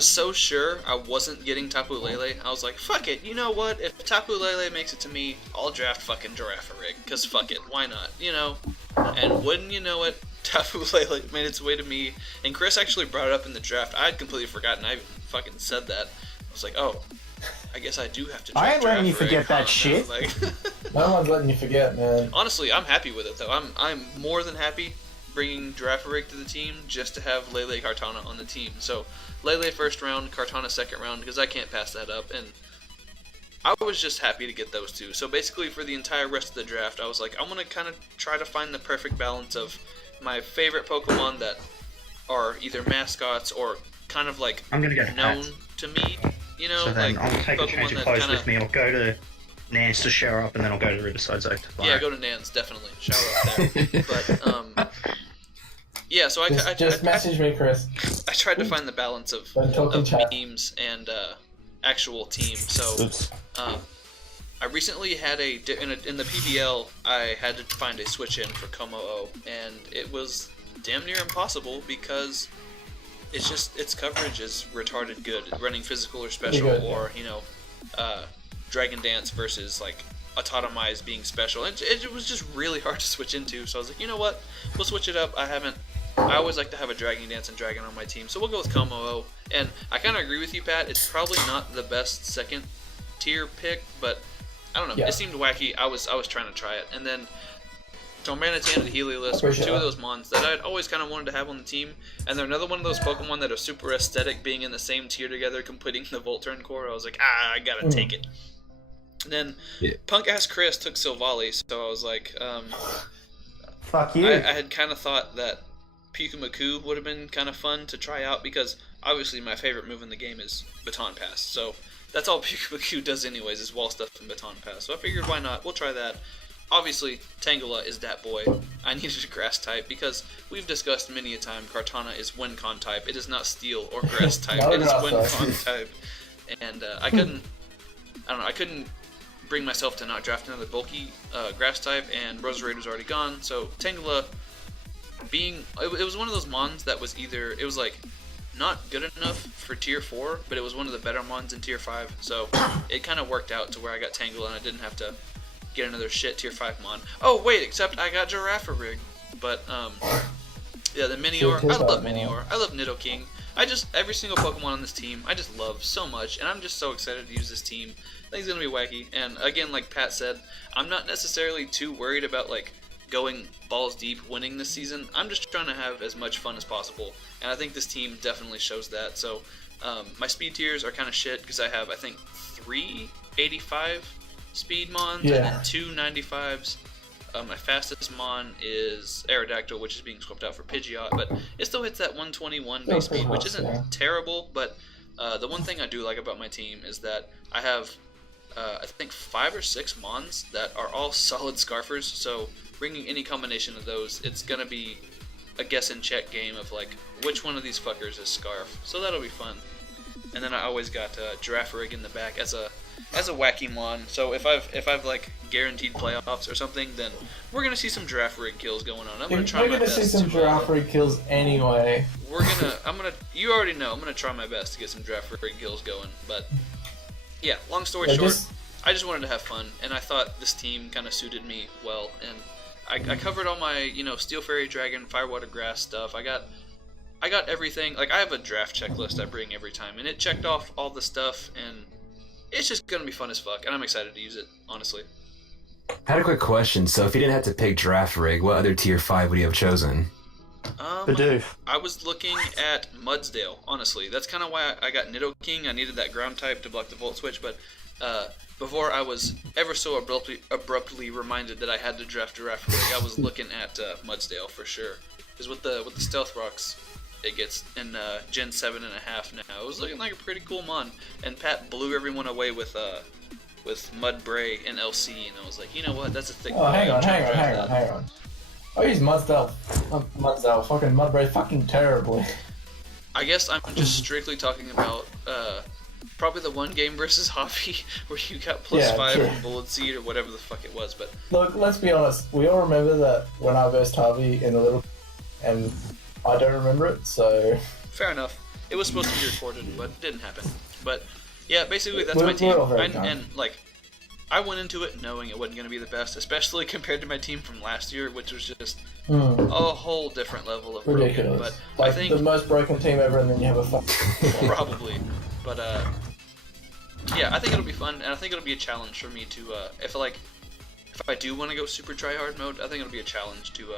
so sure I wasn't getting Tapu Lele. I was like, fuck it, you know what? If Tapu Lele makes it to me, I'll draft fucking Girafarig. Because fuck it, why not? You know? And wouldn't you know it, Tapu Lele made its way to me, and Chris actually brought it up in the draft. I had completely forgotten I even fucking said that. I was like, oh, I guess I do have to draft I ain't letting you forget that shit. Like, No one's letting you forget, man. honestly, I'm happy with it, though. I'm more than happy bringing Girafarig to the team just to have Lele Kartana on the team. So, Lele first round, Kartana second round, because I can't pass that up, and I was just happy to get those two. So basically, for the entire rest of the draft, I was like, I'm going to kind of try to find the perfect balance of my favorite Pokemon that are either mascots or kind of like I'm gonna go known to me, you know, So then like I'll take a change of clothes with me. I'll go to Nance to shower up, and then I'll go to Riverside Zone. Yeah, go to Nans, definitely. Shower up there. But, yeah, so I Just message me, Chris. I tried to find the balance of memes and actual team. So, I recently had in the PBL, I had to find a switch in for Como-O, and it was damn near impossible because its coverage is retarded good, running physical or special, or, you know, Dragon Dance versus, like, Autotomize being special. It was just really hard to switch into, so I was like, you know what, we'll switch it up. I always like to have a Dragon Dance and Dragon on my team, so we'll go with Como-O. And I kind of agree with you, Pat, it's probably not the best second tier pick, but I don't know, it seemed wacky. I was trying to try it. And then Tormanatan and Heliolisk were two of those mons that I'd always kind of wanted to have on the team, and they're another one of those Pokemon that are super aesthetic, being in the same tier together, completing the Volturn core. I was like, I gotta take it. And then Punk-ass Chris took Silvally, so I was like, fuck you. I had kind of thought that Pikumaku would have been kind of fun to try out, because obviously my favorite move in the game is Baton Pass, so that's all Pikumaku does anyways, is wall stuff and Baton Pass. So I figured, why not? We'll try that. Obviously, Tangela is that boy. I needed a grass type because we've discussed many a time Kartana is Wincon type. It is not Steel or grass type. It is Wincon type. And I couldn't bring myself to not draft another bulky grass type, and Roserade was already gone. So Tangela it was one of those mons that was either, it was like not good enough for tier 4, but it was one of the better mons in tier 5. So it kind of worked out to where I got Tangela and I didn't have to get another shit tier 5 mon. Oh wait, except I got Girafarig. But yeah, the Minior, I love Minior. I love Nidoking. Every single Pokemon on this team, I just love so much, and I'm just so excited to use this team. I think it's gonna be wacky. And again, like Pat said, I'm not necessarily too worried about like going balls deep winning this season. I'm just trying to have as much fun as possible, and I think this team definitely shows that. So my speed tiers are kind of shit because I have, I think, 3 85 speed mons and then 2 95s. My fastest mon is Aerodactyl, which is being swapped out for Pidgeot, but it still hits that 121 base speed, which isn't terrible. But the one thing I do like about my team is that I have, I think, 5 or 6 mons that are all solid Scarfers, so bringing any combination of those, it's going to be a guess and check game of, like, which one of these fuckers is Scarf. So that'll be fun. And then I always got Giraffe Rig in the back as a wacky mon. So if I've like guaranteed playoffs or something, then we're gonna see some Giraffe Rig kills going on. I'm gonna try my best. We're gonna see some Giraffe Rig kills anyway. You already know. I'm gonna try my best to get some Giraffe Rig kills going. But yeah, long story short, I just wanted to have fun, and I thought this team kind of suited me well. And I covered all my Steel Fairy Dragon, Firewater Grass stuff. I got everything. Like, I have a draft checklist I bring every time, and it checked off all the stuff, and it's just gonna be fun as fuck, and I'm excited to use it, honestly. I had a quick question. So if you didn't have to pick Draft Rig, what other tier 5 would you have chosen? I was looking at Mudsdale, honestly. That's kind of why I got Nidoking. I needed that ground type to block the Volt Switch, but before I was ever so abruptly reminded that I had to draft Giraffe Rig, I was looking at Mudsdale for sure. Because with the Stealth Rocks, it gets in Gen 7.5 now. It was looking like a pretty cool mon, and Pat blew everyone away with Mudbray and LC, and I was like, you know what, that's a thick. Oh, hang on. I use Mudsdale, fucking Mudbray, fucking terribly. I guess I'm just strictly talking about probably the one game versus Hobby where you got +5 true. on Bullet Seed or whatever the fuck it was. But look, let's be honest. We all remember that when I versed Harvey in the little, and I don't remember it, so... Fair enough. It was supposed to be recorded, but it didn't happen. But, yeah, basically that's my team. I went into it knowing it wasn't going to be the best, especially compared to my team from last year, which was just a whole different level of ridiculous. broken. But like, I think the most broken team ever, and then you have a fucking... Probably. But, yeah, I think it'll be fun, and I think it'll be a challenge for me to, if I do want to go super tryhard mode, I think it'll be a challenge to,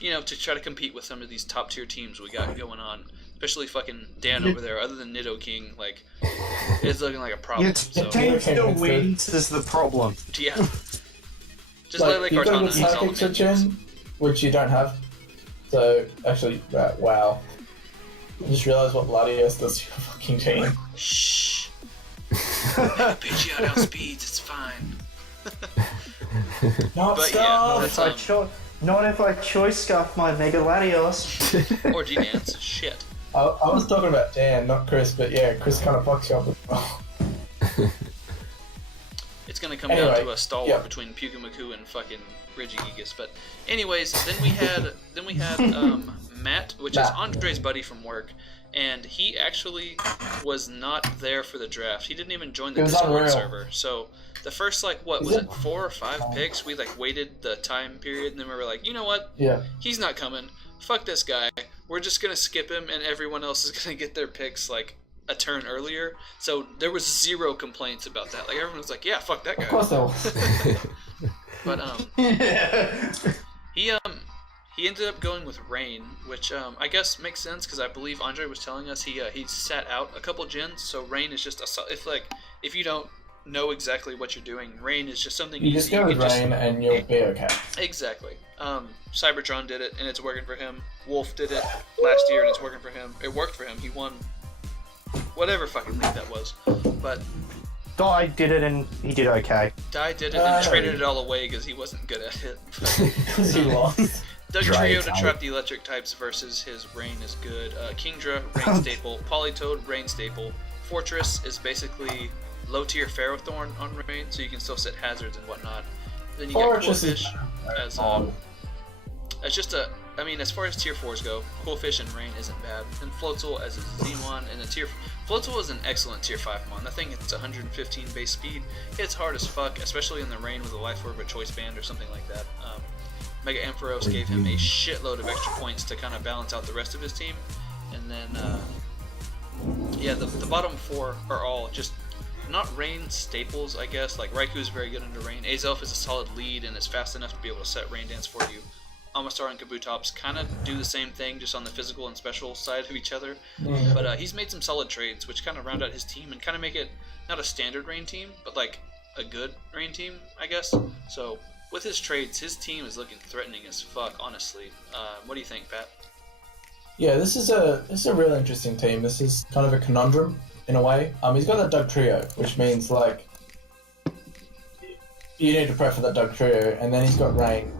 to try to compete with some of these top tier teams we got going on, especially fucking Dan over there. Other than Nidoking, like, it's looking like a problem. Your team still wins is the problem. Yeah. Just like you've got a Cortana. psychic switch in, which you don't have. So actually, wow. I just realised what Latios does to your fucking team. Shh. Pidgeot outspeeds. It's fine. Not if I choice scuff my Mega Latios. Or G-Dance. Shit. I was talking about Dan, not Chris, but yeah, Chris kind of fucks you up as well. It's gonna come down to a stalwart between Pukamaku and fucking Regigigas. But anyways, then we had Matt, which is Andre's buddy from work, and he actually was not there for the draft. He didn't even join the Discord server. So the first 4 or 5 picks, we waited the time period, and then we were like, you know what? Yeah. He's not coming. Fuck this guy. We're just gonna skip him, and everyone else is gonna get their picks a turn earlier. So there was 0 complaints about that. Everyone was like, yeah, fuck that guy. Of course there was. But he ended up going with Rain, which I guess makes sense because I believe Andre was telling us he sat out a couple gens. So Rain is just if you don't know exactly what you're doing, Rain is just something you just go with Rain and you'll be okay. Exactly. Cybertron did it and it's working for him. Wolf did it last year and it's working for him. It worked for him. He won whatever fucking league that was. But Dye did it and he did okay. Dye did it and traded it all away because he wasn't good at it. Because he lost. Doug Trio to trap the electric types versus his Rain is good. Kingdra, Rain staple. Politoed, Rain staple. Fortress is basically low tier Ferrothorn on Rain, so you can still set hazards and whatnot. Then you get Coolfish as just a. I mean, as far as tier 4s go, Coolfish and Rain isn't bad. And Floatzel as a Z1 and Floatzel is an excellent tier 5 mon. I think it's 115 base speed. It's hard as fuck, especially in the Rain with a Life Orb or Choice Band or something like that. Mega Ampharos gave him a shitload of extra points to kind of balance out the rest of his team. And then, the bottom 4 are all just not Rain staples, I guess. Like Raikou is very good under Rain. Azelf is a solid lead and is fast enough to be able to set Rain Dance for you. Amistar and Kabutops kind of do the same thing, just on the physical and special side of each other. Yeah. But he's made some solid trades, which kind of round out his team and kind of make it not a standard Rain team, but like a good Rain team, I guess. So with his trades, his team is looking threatening as fuck, honestly. What do you think, Pat? Yeah, this is a real interesting team. This is kind of a conundrum in a way. He's got that Doug Trio, which means like you need to prep for that Doug Trio, and then he's got Rain.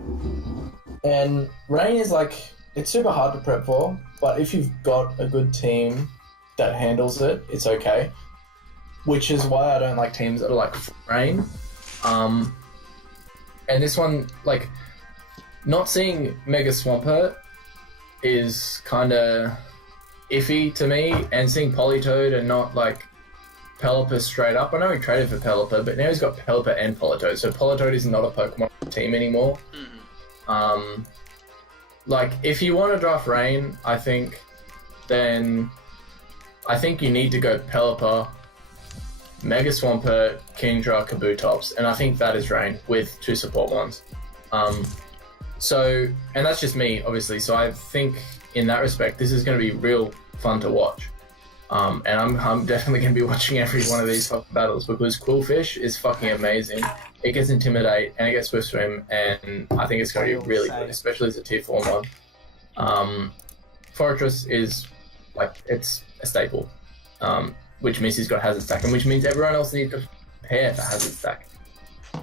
And Rain is like, it's super hard to prep for, but if you've got a good team that handles it, it's okay. Which is why I don't like teams that are like Rain. And this one, like, not seeing Mega Swampert is kind of iffy to me, and seeing Politoed and not like Pelipper straight up. I know he traded for Pelipper, but now he's got Pelipper and Politoed, so Politoed is not a Pokemon team anymore. Like, if you want to draft Rain, I think you need to go Pelipper, Mega Swampert, Kingdra, Kabutops, and I think that is Rain with 2 support ones. So, and that's just me, obviously, so I think in that respect, this is going to be real fun to watch. And I'm definitely going to be watching every one of these battles, because Quillfish is fucking amazing. It gets Intimidate, and it gets Swift Swim, and I think it's going to be really good, especially as a tier 4 mod. Fortress is, like, it's a staple, which means he's got Hazard Stack, and which means everyone else needs to prepare for Hazard Stack.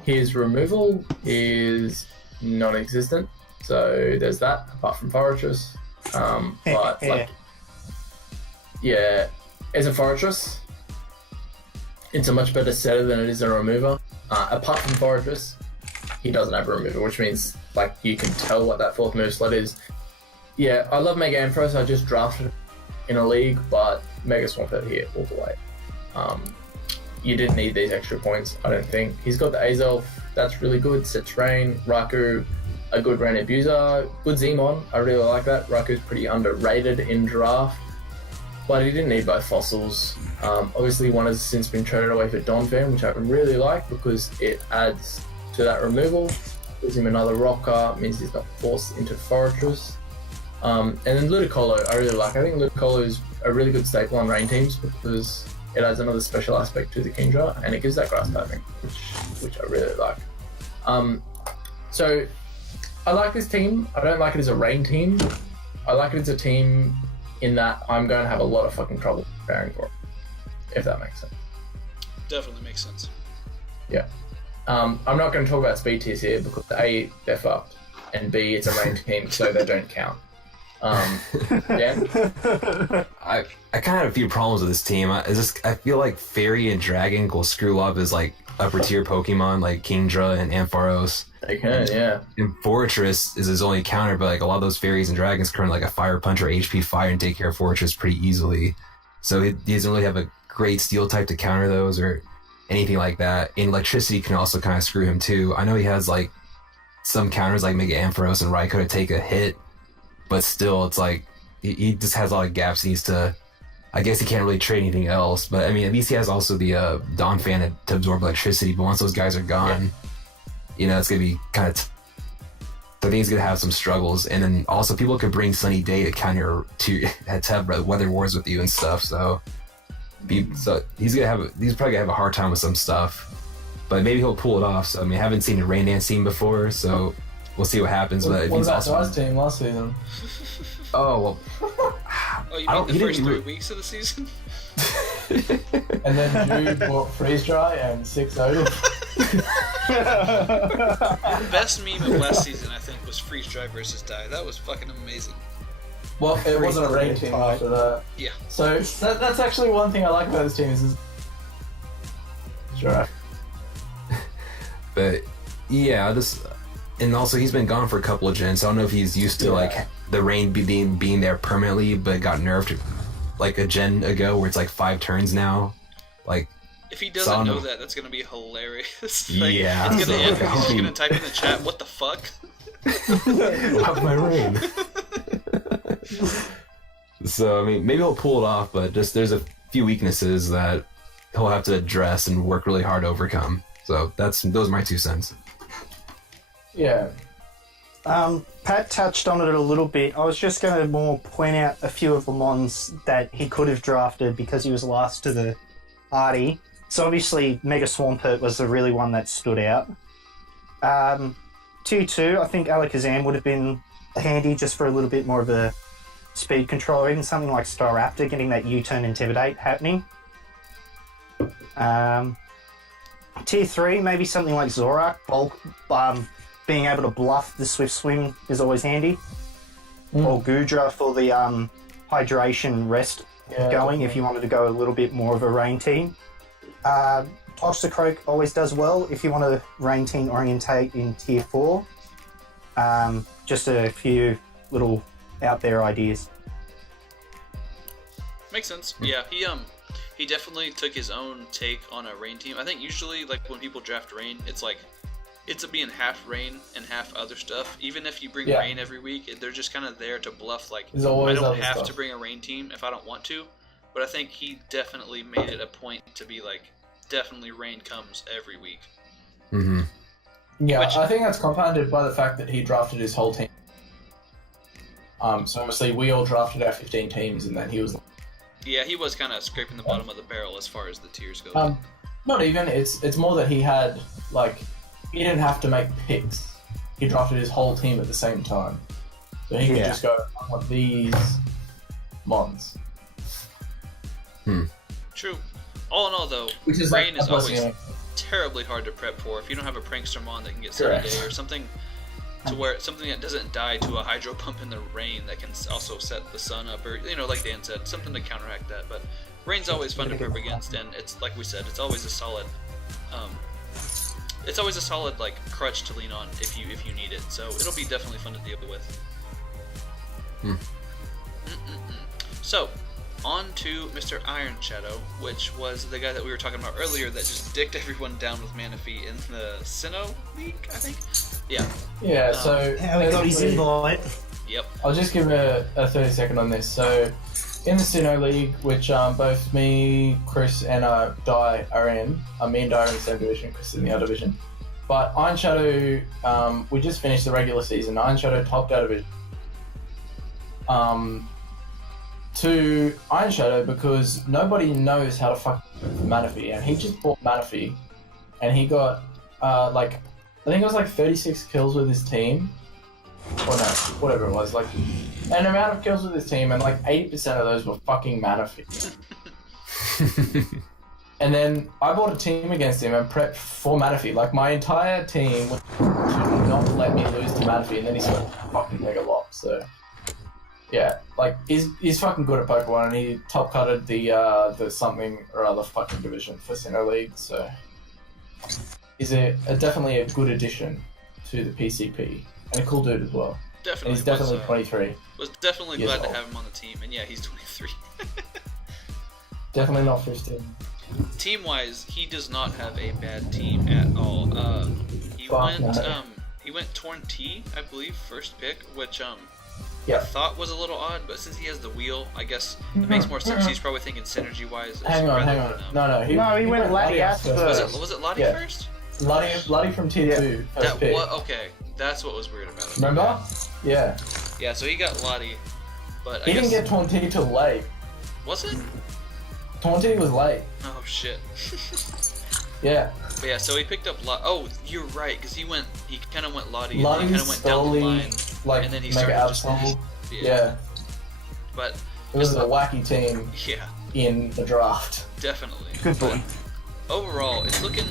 His removal is non-existent, so there's that, apart from Fortress. But, like, yeah, as a Fortress, it's a much better setter than it is a remover. Apart from Fortress, he doesn't have a remover, which means, like, you can tell what that 4th move slot is. Yeah, I love Mega Ampharos, I just drafted in a league, but Mega Swampert here all the way. You didn't need these extra points, I don't think. He's got the Azelf, that's really good. Sets Rain, Raikou, a good Rain Abuser, good Zmon, I really like that. Raikou's pretty underrated in draft, but he didn't need both fossils. Obviously, one has since been traded away for Donphan, which I really like because it adds to that removal. Gives him another rocker, means he's not forced into Fortress. And then Ludicolo, I really like. I think Ludicolo is a really good staple on Rain teams because it adds another special aspect to the Kingdra, and it gives that grass typing, which I really like. So I like this team. I don't like it as a Rain team. I like it as a team in that I'm going to have a lot of fucking trouble preparing for it, if that makes sense. Definitely makes sense. Yeah. I'm not going to talk about speed tiers here because A, they're fucked, and B, it's a Rain team, so they don't count. Yeah. I kind of have a few problems with this team. I feel like Fairy and Dragon will screw up as like upper tier Pokemon like Kingdra and Ampharos. They can, yeah. And Fortress is his only counter, but like a lot of those Fairies and Dragons can like a Fire Punch or HP Fire and take care of Fortress pretty easily. So he doesn't really have a great Steel type to counter those or anything like that. And Electricity can also kind of screw him too. I know he has like some counters like Mega Ampharos and Raikou to take a hit, but still it's like he just has a lot of gaps. He needs to, I guess he can't really trade anything else, but I mean at least he has also the Donphan to absorb Electricity, but once those guys are gone, you know, it's gonna be kind of I think he's gonna have some struggles. And then also people could bring Sunny Day to counter to have weather wars with you and stuff, so he's probably gonna have a hard time with some stuff, but maybe he'll pull it off. So I mean, I haven't seen a Rain Dance team before, so we'll see what happens. But what about Ty's team last season? Oh well. Oh, you mean the first 3 weeks of the season? And then Drew bought Freeze Dry and 6 Odal. The best meme of last season, I think, was Freeze Dry versus Die. That was fucking amazing. Well, it wasn't a Rain team after that. Yeah. So that's actually one thing I like about this team is Dry. But yeah, and also he's been gone for a couple of gens. I don't know if he's used to like the Rain being there permanently, but got nerfed like a gen ago where it's like 5 turns now. Like if he doesn't know that, that's gonna be hilarious. Like, yeah, it's gonna end. He's just gonna type in the chat, "What the fuck?" Love my Rain. So I mean, maybe he'll pull it off, but just there's a few weaknesses that he'll have to address and work really hard to overcome. So those are my 2 cents. Yeah. Pat touched on it a little bit. I was just going to more point out a few of the mons that he could have drafted because he was last to the party. So obviously Mega Swampert was the really one that stood out. 2-2, I think Alakazam would have been handy just for a little bit more of a speed control, or even something like Staraptor, getting that U-turn Intimidate happening. Tier 3, maybe something like Zorak. Bulk, being able to bluff the Swift Swim is always handy. Or Gudra for the hydration rest going, if you wanted to go a little bit more of a rain team. Toxicroak always does well if you want to rain team orientate in Tier 4. Just a few little out there ideas. Makes sense. Yeah, he definitely took his own take on a rain team. I think usually, like, when people draft rain, it's like it's being half rain and half other stuff. Even if you bring rain every week, they're just kind of there to bluff. Like, I don't have to bring a rain team if I don't want to. But I think he definitely made it a point to be like, definitely rain comes every week. Mm-hmm. Yeah, I think that's compounded by the fact that he drafted his whole team. So obviously we all drafted our 15 teams, and then he was. Yeah, he was kind of scraping the bottom of the barrel as far as the tiers go. Not even. It's more that he had, like, he didn't have to make picks. He drafted his whole team at the same time, so he could just go, I want these mons. True. All in all, though, rain is always terribly hard to prep for. If you don't have a prankster mon that can get 7 day or something to where something that doesn't die to a hydro pump in the rain that can also set the sun up, or like Dan said, something to counteract that. But rain's always fun to prep against, and it's like we said, it's always a solid like crutch to lean on if you need it. So it'll be definitely fun to deal with. So on to Mr. Iron Shadow, which was the guy that we were talking about earlier that just dicked everyone down with Manaphy in the Sinnoh League, I think. Yeah. Yeah, so... Yeah, we got his invite. Yep. I'll just give a 30-second on this. So, in the Sinnoh League, which both me, Chris, and Dye are in, me and Dye are in the same division, Chris is in the other division. But Iron Shadow, we just finished the regular season. Iron Shadow topped our division. To Iron Shadow because nobody knows how to fuck Manaphy, and he just bought Manaphy, and he got I think it was like 36 kills with his team, or no, whatever it was, like an amount of kills with his team, and like 80% of those were fucking Manaphy. And then I bought a team against him and prepped for Manaphy. Like, my entire team would not let me lose to Manaphy, and then he started fucking Mega Lop, so... Yeah, like, he's fucking good at Pokemon, and he top cutted the something or other fucking division for Sinnoh League, so he's definitely a good addition to the PCP, and a cool dude as well. Definitely. And he's definitely 23. Was definitely glad to have him on the team, and yeah, he's 23. Definitely not 15. Team-wise, he does not have a bad team at all. He went Torn T, I believe, first pick, which I thought was a little odd, but since he has the wheel, I guess it makes more sense. He's probably thinking synergy-wise. Hang on. No, he went Latias first. Was it Lottie first? Lottie from Tier 2 first pick. Okay, that's what was weird about it. Remember? Yeah. Yeah, so he got Lottie, but he didn't get Torn T till late. Was it? Torn T was late. Oh, shit. Yeah. But yeah, so he picked up Oh, you're right, because he kind of went Lottie, Lottie and he kind of went down the line, and then he started just... Yeah. But... It was a wacky team in the draft. Definitely. Good boy. Overall, it's looking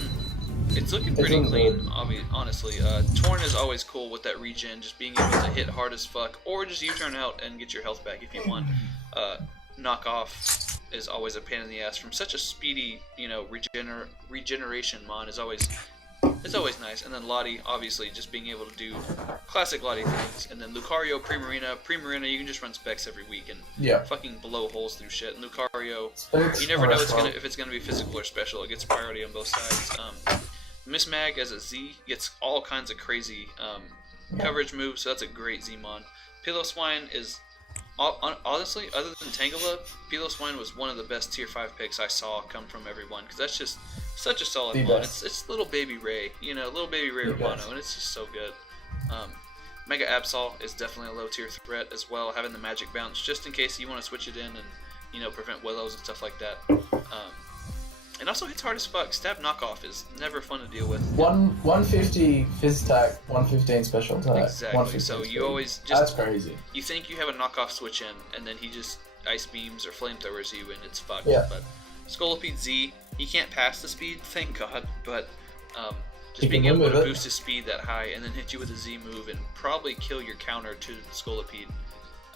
pretty clean, honestly. Torn is always cool with that regen, just being able to hit hard as fuck, or just U-turn out and get your health back if you want. Knock off is always a pain in the ass from such a speedy, regeneration mon is always nice. And then Lottie, obviously, just being able to do classic Lottie things. And then Lucario, Primarina, you can just run specs every week and fucking blow holes through shit. And Lucario, you never know if it's gonna be physical or special. It gets priority on both sides. Miss Mag as a Z gets all kinds of crazy coverage moves, so that's a great Z mon. Pillow Swine is honestly, other than Tangela, Piloswine was one of the best tier 5 picks I saw come from everyone, because that's just such a solid mon. It's little baby Ray, little baby Ray Romano, and it's just so good. Mega Absol is definitely a low tier threat as well, having the magic bounce just in case you want to switch it in and prevent willows and stuff like that. And also hits hard as fuck. Stab knockoff is never fun to deal with. 150 phys attack, 115 special attack. Exactly. So you always just that's crazy. You think you have a knockoff switch in, and then he just ice beams or flamethrowers you, and it's fucked. Yeah. But Scolipede Z, he can't pass the speed, thank God. But just being able to boost his speed that high, and then hit you with a Z move, and probably kill your counter to the Scolipede.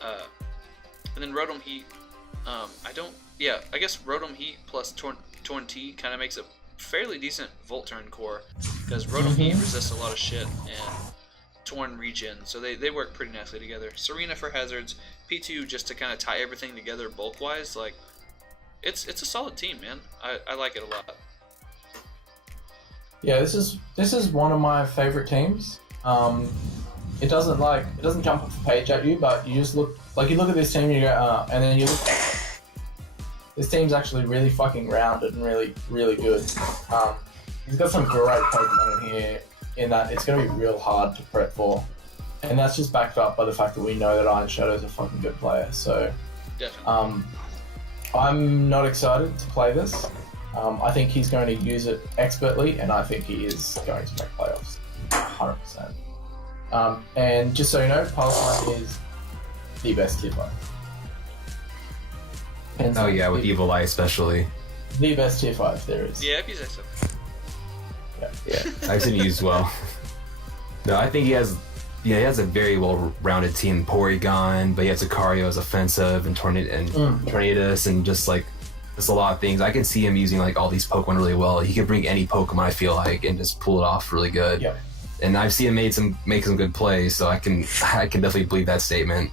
And then Rotom Heat. I guess Rotom Heat plus Torn T kind of makes a fairly decent Volt Turn core, because Rotom Heat resists a lot of shit, and Torn regen, so they work pretty nicely together. Serena for hazards, P2 just to kind of tie everything together bulk wise. Like, it's a solid team, man. I like it a lot. Yeah, this is one of my favorite teams. It doesn't jump off the page at you, but you just look at this team and you go, and then you look. This team's actually really fucking rounded and really, really good. He's got some great Pokemon in here, in that it's going to be real hard to prep for. And that's just backed up by the fact that we know that Iron Shadow's a fucking good player. So, definitely. I'm not excited to play this. I think he's going to use it expertly, and I think he is going to make playoffs. 100%. And just so you know, Pulsar is the best tier 5. Oh yeah, with Evil Eye especially. The best tier 5 there is. Yeah, if you say so. Yeah. I've seen him used well. No, I think he has a very well-rounded team. Porygon, but he has Lucario as offensive, and Tornadus, and just like there's a lot of things. I can see him using like all these Pokemon really well. He can bring any Pokemon, I feel like, and just pull it off really good. Yep. And I've seen him make some good plays, so I can definitely believe that statement.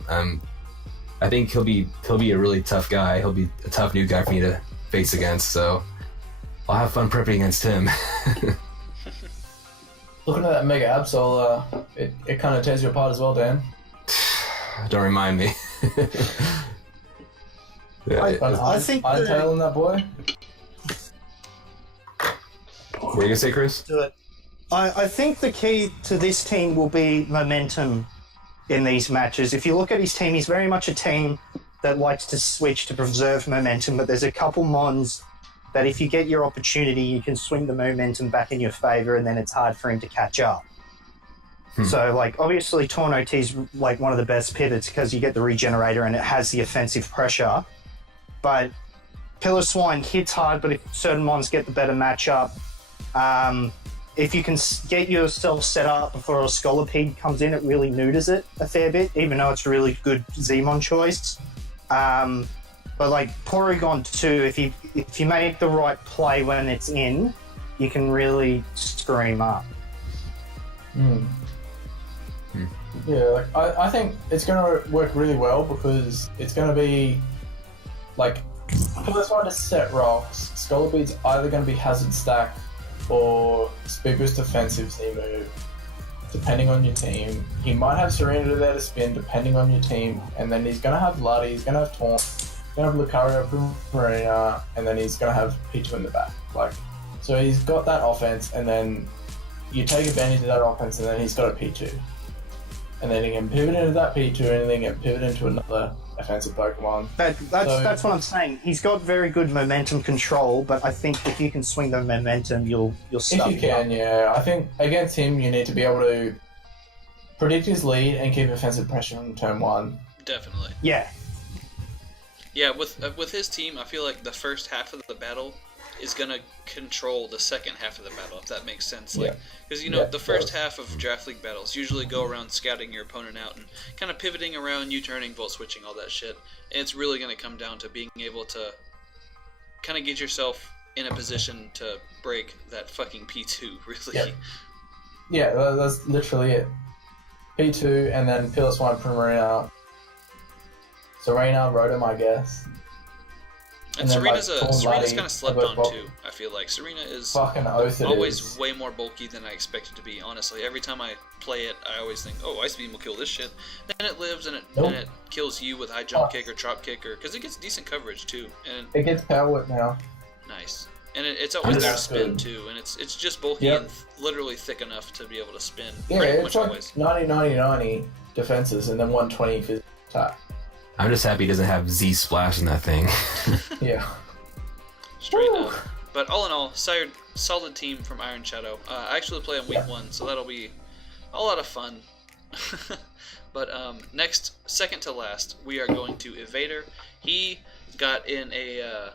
I think he'll be a really tough guy. He'll be a tough new guy for me to face against, so I'll have fun prepping against him. Looking at that Mega Absol, it kind of tears you apart as well, Dan. Don't remind me. I think Iron Tail in that boy. What were you gonna say, Chris? Do it. I think the key to this team will be momentum in these matches. If you look at his team, he's very much a team that likes to switch to preserve momentum, but there's a couple mons that if you get your opportunity, you can swing the momentum back in your favour, and then it's hard for him to catch up. So, like, obviously Torno T's like one of the best pivots because you get the regenerator and it has the offensive pressure, but Piloswine hits hard, but if certain mons get the better matchup, if you can get yourself set up before a Scolipede comes in, it really neuters it a fair bit, even though it's a really good Zmon choice. But like Porygon 2, if you make the right play when it's in, you can really screw him up. Yeah, like I think it's going to work really well because it's going to be like, first one to set rocks, Scolipede's either going to be Hazard Stack or Speed Boost Offensive Z move, depending on your team. He might have Serenity there to spin, depending on your team, and then he's going to have Luddy, he's going to have Taunt, he's going to have Lucario, Marina, and then he's going to have P2 in the back. Like, so he's got that offense, and then you take advantage of that offense, and then he's got a P2. And then he can pivot into that P2, and then he can pivot into another offensive Pokemon. That's what I'm saying. He's got very good momentum control, but I think if you can swing the momentum, you'll stuff. If you can, yeah. I think against him, you need to be able to predict his lead and keep offensive pressure on turn 1. Definitely. Yeah. Yeah, with his team, I feel like the first half of the battle is gonna control the second half of the battle, if that makes sense. Like, because the first half of Draft League battles usually go around scouting your opponent out and kind of pivoting around, U-turning, volt switching, all that shit. And it's really gonna come down to being able to kind of get yourself in a position to break that fucking P2, really. Yeah, that's literally it. P2 and then Piloswine, Primarina, Serena, Rotom, I guess. And then, Serena's like, Torn Serena's Laddie, kind of slept both on bulk. too. I feel like Serena is Fucking oath it always is. way more bulky than I expected to be. Honestly, every time I play it, I always think, "Oh, Ice Beam will kill this shit." Then it lives and it kills you with high jump kick or drop kick, or because it gets decent coverage too. And It gets power whip now. nice. And it's always there to That's spin good. too, and it's just bulky Yep. and literally thick enough to be able to spin. Yeah, pretty it's much like always. 90 defenses and then 120 physical attack. I'm just happy he doesn't have Z splash in that thing. Yeah. Straight Woo. up. But all in all, solid team from Iron Shadow. I actually play on week 1, so that'll be a lot of fun. But next, second to last, we are going to Evader. He got in a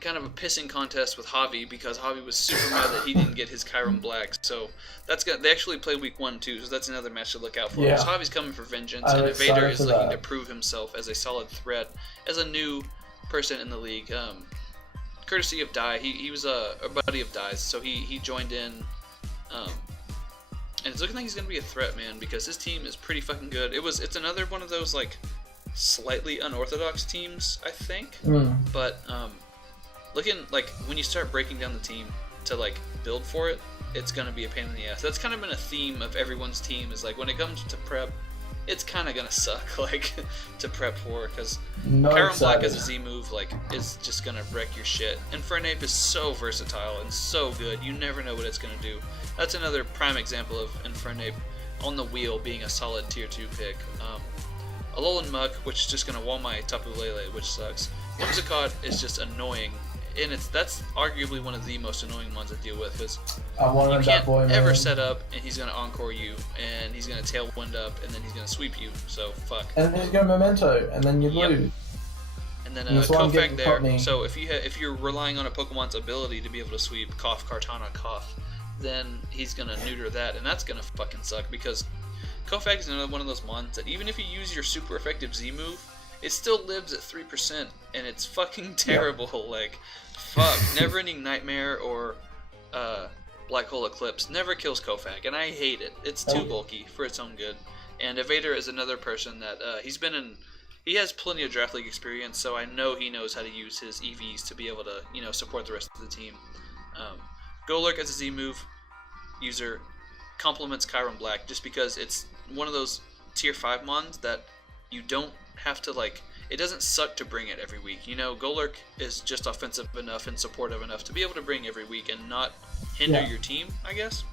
kind of a pissing contest with Javi because Javi was super mad that he didn't get his Chiron Black. So they actually play week 1 too, so that's another match to look out for. Yeah. Because Javi's coming for vengeance, I'm and excited Evader is for looking that. to prove himself as a solid threat, as a new person in the league. Courtesy of Dye, he was a buddy of Dye's, so he joined in. And it's looking like he's gonna be a threat, man, because his team is pretty fucking good. It's another one of those like slightly unorthodox teams, I think. But looking like when you start breaking down the team to like build for it, it's gonna be a pain in the ass. That's kind of been a theme of everyone's team. Is like when it comes to prep, it's kind of gonna suck like to prep for, because Chiron Black as a Z move like is just gonna wreck your shit. And Fernape is so versatile and so good. You never know what it's gonna do. That's another prime example of Infernape on the wheel being a solid tier 2 pick. Alolan Muck, which is just gonna wall my Tapu Lele, which sucks. Whimsicott is just annoying, and that's arguably one of the most annoying ones to deal with, because you can't ever set up and he's gonna encore you, and he's gonna tailwind up, and then he's gonna sweep you. So fuck. And then he's going Memento, and then you Yep. lose. And then That's why I'm getting Kofag there. Courtney. So if you're relying on a Pokemon's ability to be able to sweep Cough, Kartana, Cough, then he's gonna neuter that, and that's gonna fucking suck, because Kofag is another one of those mons that even if you use your super effective Z move, it still lives at 3%, and it's fucking terrible. Like, fuck, Never Ending Nightmare or Black Hole Eclipse never kills Kofag, and I hate it. It's too bulky for its own good. And Evader is another person that he has plenty of draft league experience, so I know he knows how to use his EVs to be able to, support the rest of the team. Golurk as a Z move user complements Chiron Black just because it's one of those tier 5 mons that you don't have to it doesn't suck to bring it every week. Golurk is just offensive enough and supportive enough to be able to bring every week and not hinder your team, I guess.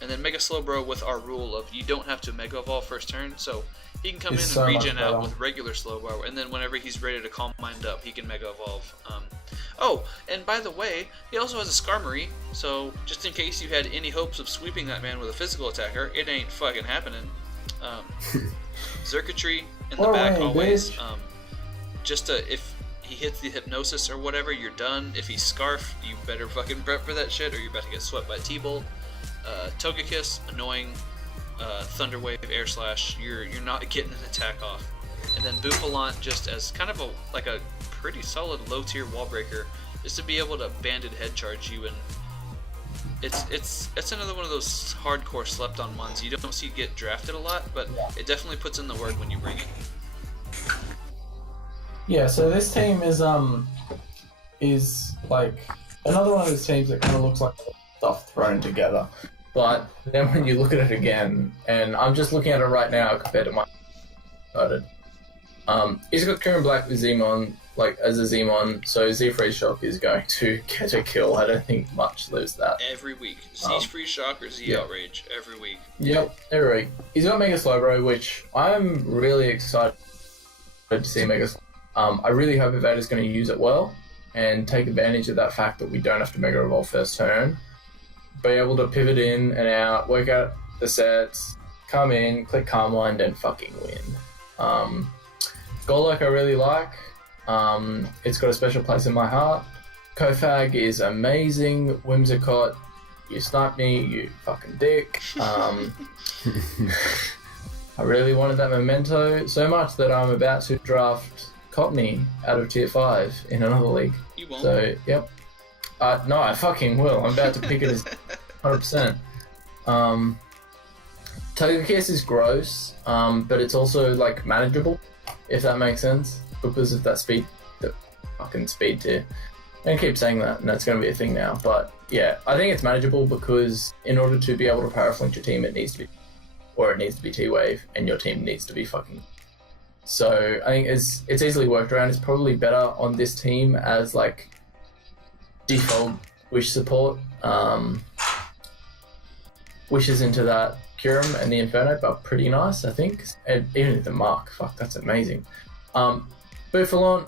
And then Mega Slowbro with our rule of you don't have to Mega Evolve first turn, so he can come in and regen out with regular Slowbro, and then whenever he's ready to Calm Mind up, he can Mega Evolve. Oh, and by the way, he also has a Skarmory, so just in case you had any hopes of sweeping that man with a physical attacker, it ain't fucking happening. Circuitry in the back always. If he hits the Hypnosis or whatever, you're done. If he's Scarf, you better fucking prep for that shit, or you're about to get swept by T-Bolt. Togekiss, annoying. Thunder Wave, Air Slash, you're not getting an attack off. And then Bouffalant just as kind of a pretty solid low tier wall breaker, just to be able to banded head charge you, and it's another one of those hardcore slept on mons you don't see get drafted a lot, but it definitely puts in the work when you bring it. Yeah, so this team is like another one of those teams that kind of looks like stuff thrown together. But then when you look at it again, and I'm just looking at it right now compared to my he's got Chiron Black with Zmon, as a Zmon, so Z Freeze Shock is going to get a kill. I don't think much lives that. Every week. Z Freeze Shock or Z Outrage, every week. Yep, every week. He's got Mega Slowbro, which I'm really excited to see Mega I really hope Evader's going to use it well and take advantage of that fact that we don't have to Mega Evolve first turn. Be able to pivot in and out, work out the sets, come in, click Calm Mind, and fucking win. Golurk I really like. It's got a special place in my heart. Kofag is amazing. Whimsicott, you sniped me, you fucking dick. I really wanted that Memento so much that I'm about to draft Courtney out of tier 5 in another league. You won't. So, yep. No, I fucking will. I'm about to pick it as 100%. Togekiss is gross, but it's also manageable, if that makes sense, because of that speed fucking speed tier. And keep saying that, and that's going to be a thing now. But yeah, I think it's manageable because in order to be able to power flank your team, it needs to be T-Wave, and your team needs to be fucking. So I think it's easily worked around. It's probably better on this team as like default wish support. Wishes into that Curum and the Inferno are pretty nice, I think. And even the Mark, fuck, that's amazing. Bouffalon,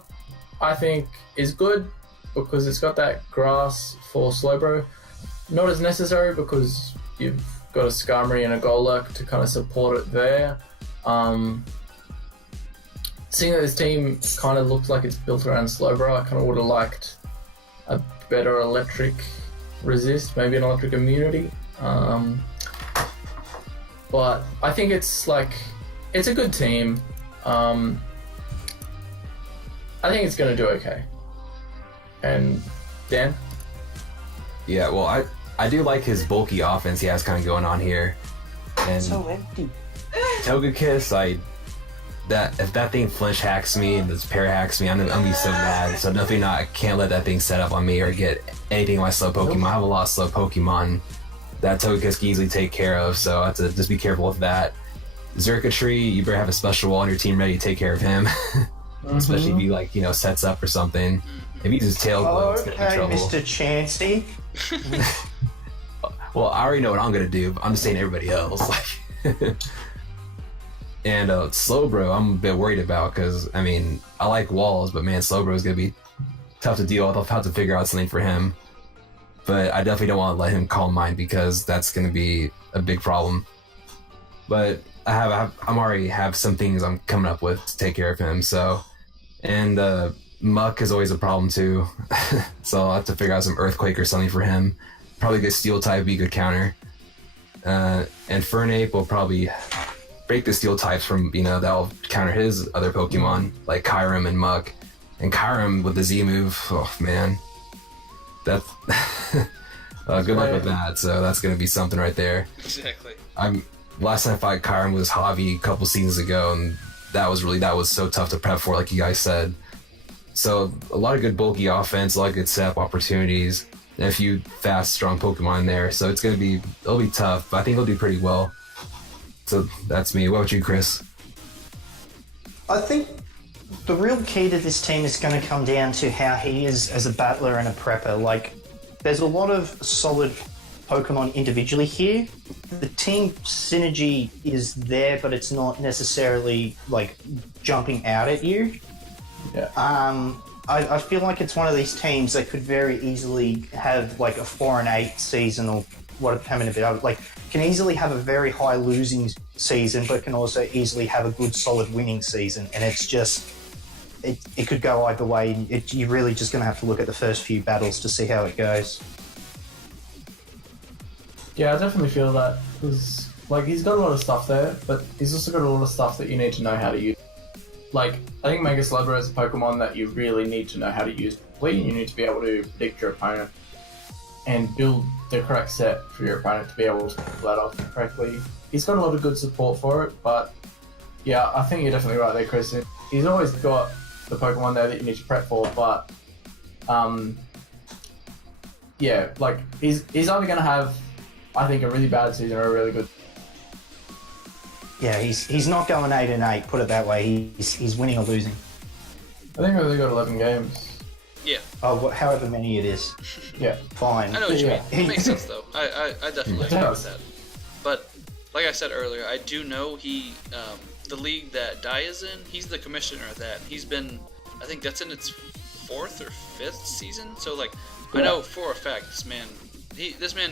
I think, is good because it's got that grass for Slowbro. Not as necessary because you've got a Skarmory and a Golurk to kind of support it there. Seeing that this team kind of looks like it's built around Slowbro, I kind of would have liked a better electric resist, maybe an electric immunity. But I think it's a good team. I think it's going to do okay. And Dan? Yeah, well, I do like his bulky offense he has kind of going on here. And So empty. Togekiss, if that thing flinch hacks me and this pair hacks me, I'm gonna be so mad. So definitely not. I can't let that thing set up on me or get anything of my slow Pokemon. I have a lot of slow Pokemon that Togekiss can easily take care of, so I have to just be careful with that. Xurkitree, you better have a special wall on your team ready to take care of him. Especially if he sets up or something. If he uses tail glow, it's gonna be Okay, trouble. Mr. Chansey. Well, I already know what I'm gonna do, but I'm just saying everybody else. And Slowbro, I'm a bit worried about because I like walls, but man, Slowbro is gonna be tough to deal with. I'll have to figure out something for him. But I definitely don't want to let him Calm Mind because that's going to be a big problem. But I'm already have some things I'm coming up with to take care of him. So, and Muck is always a problem too. So I'll have to figure out some Earthquake or something for him. Probably good Steel type, be a good counter. And Fernape will probably break the Steel types from that'll counter his other Pokemon like Kyurem and Muck. And Kyurem with the Z move, oh man. That's good luck with that. So that's gonna be something right there. Exactly. Last time I fought Kyurem was Javi a couple seasons ago, and that was so tough to prep for, like you guys said. So a lot of good bulky offense, a lot of good setup opportunities, and a few fast, strong Pokemon in there. So it'll be tough, but I think he'll do pretty well. So that's me. What about you, Chris? I think the real key to this team is going to come down to how he is as a battler and a prepper. Like, there's a lot of solid Pokemon individually here. The team synergy is there, but it's not necessarily, like, jumping out at you. Yeah. I feel like it's one of these teams that could very easily have, like, a 4-8 season or how many bit, like, can easily have a very high losing season, but can also easily have a good solid winning season. And it's just, it could go either way. You're really just going to have to look at the first few battles to see how it goes. Yeah, I definitely feel that because he's got a lot of stuff there, but he's also got a lot of stuff that you need to know how to use. Like, I think Mega Slowbro is a Pokemon that you really need to know how to use properly, and you need to be able to predict your opponent and build the correct set for your opponent to be able to pull that off correctly. He's got a lot of good support for it, but yeah, I think you're definitely right there, Chris. He's always got the Pokemon there that you need to prep for, but yeah, like he's either going to have, I think, a really bad season or a really good. Yeah, he's not going 8-8. Put it that way. He's winning or losing. I think we've only got 11 games. Yeah. Oh, however many it is. Yeah. Fine. I know what you mean. Yeah. It makes sense though. I definitely It agree does. with that. But like I said earlier, I do know the league that Dye is in, he's the commissioner of that. He's been, I think that's in its 4th or 5th season. So like, I know for a fact this man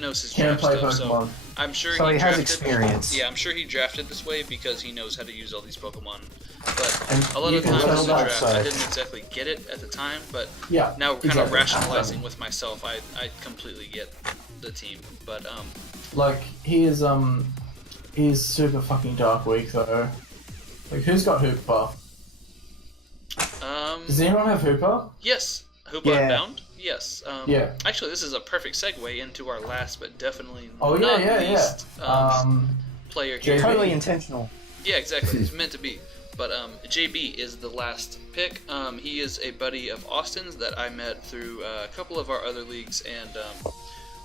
knows his Can't draft play stuff. So Pokemon. I'm sure So he has drafted, experience. Yeah, I'm sure he drafted this way because he knows how to use all these Pokemon. But And a lot you of can times in tell the that, draft, so- I didn't exactly get it at the time, but Yeah. now kind exactly. of rationalizing with myself, I completely get the team. But Like he's super fucking dark weak though. Like, who's got Hooper? Does anyone have Hooper? yes, Hoopa Yeah. Bound. Yes. Yeah. Actually, this is a perfect segue into our last, but definitely Oh not yeah. least player here. JB. Totally intentional. Yeah, exactly. It's meant to be. But JB is the last pick. He is a buddy of Austin's that I met through a couple of our other leagues, and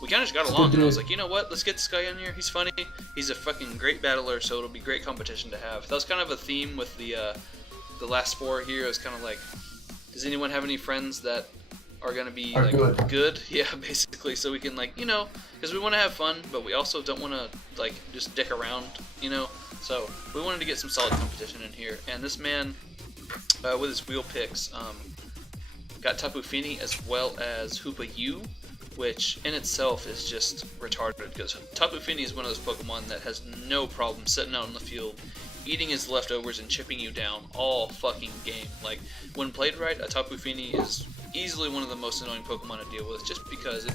we kind of just got along. And I was like, you know what? Let's get this guy in here. He's funny. He's a fucking great battler, so it'll be great competition to have. That was kind of a theme with the last 4 here. It was kind of like, does anyone have any friends that are gonna be like good? Yeah, basically. So we can because we want to have fun, but we also don't want to just dick around, So we wanted to get some solid competition in here, and this man, with his wheel picks, got Tapu Fini as well as Hoopa U, which in itself is just retarded, because Tapu Fini is one of those Pokemon that has no problem sitting out in the field, eating his leftovers and chipping you down all fucking game. Like, when played right, a Tapu Fini is easily one of the most annoying Pokemon to deal with, just because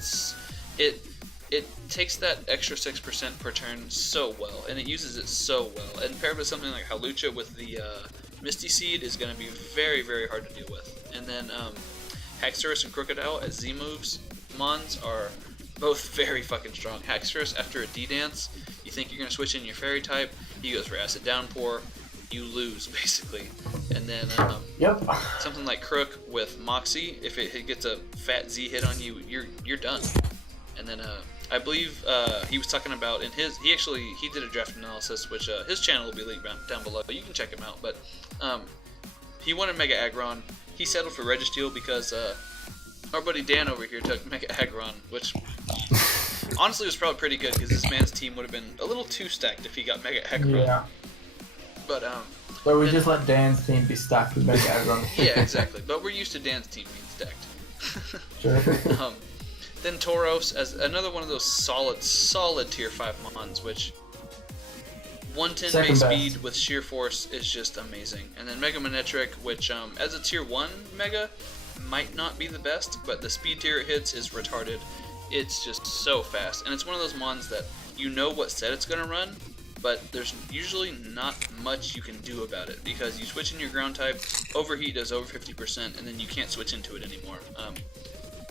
it takes that extra 6% per turn so well, and it uses it so well. And paired with something like Hawlucha with the Misty Seed is going to be very, very hard to deal with. And then Haxorus and Crocodile as Z moves mons are both very fucking strong. Haxorus, after a D-Dance, you think you're going to switch in your Fairy type, he goes for Acid Downpour, you lose, basically. And then something like Crook with Moxie, if it gets a fat Z hit on you, you're done. And then I believe he was talking about he did a draft analysis, which his channel will be linked down below, but you can check him out. But he wanted Mega Aggron. He settled for Registeel because our buddy Dan over here took Mega Aggron, which honestly was probably pretty good, because this man's team would have been a little too stacked if he got Mega Aggron. Yeah. But we just let Dan's team be stacked with Mega Aggron. Yeah, exactly. But we're used to Dan's team being stacked. Sure. Then Tauros as another one of those solid tier 5 mons, which 110 base speed with sheer force is just amazing. And then Mega Manectric, which as a tier 1 Mega might not be the best, but the speed tier it hits is retarded. It's just so fast, and it's one of those mons that you know what set it's going to run, but there's usually not much you can do about it, because you switch in your ground type, Overheat does over 50%, and then you can't switch into it anymore.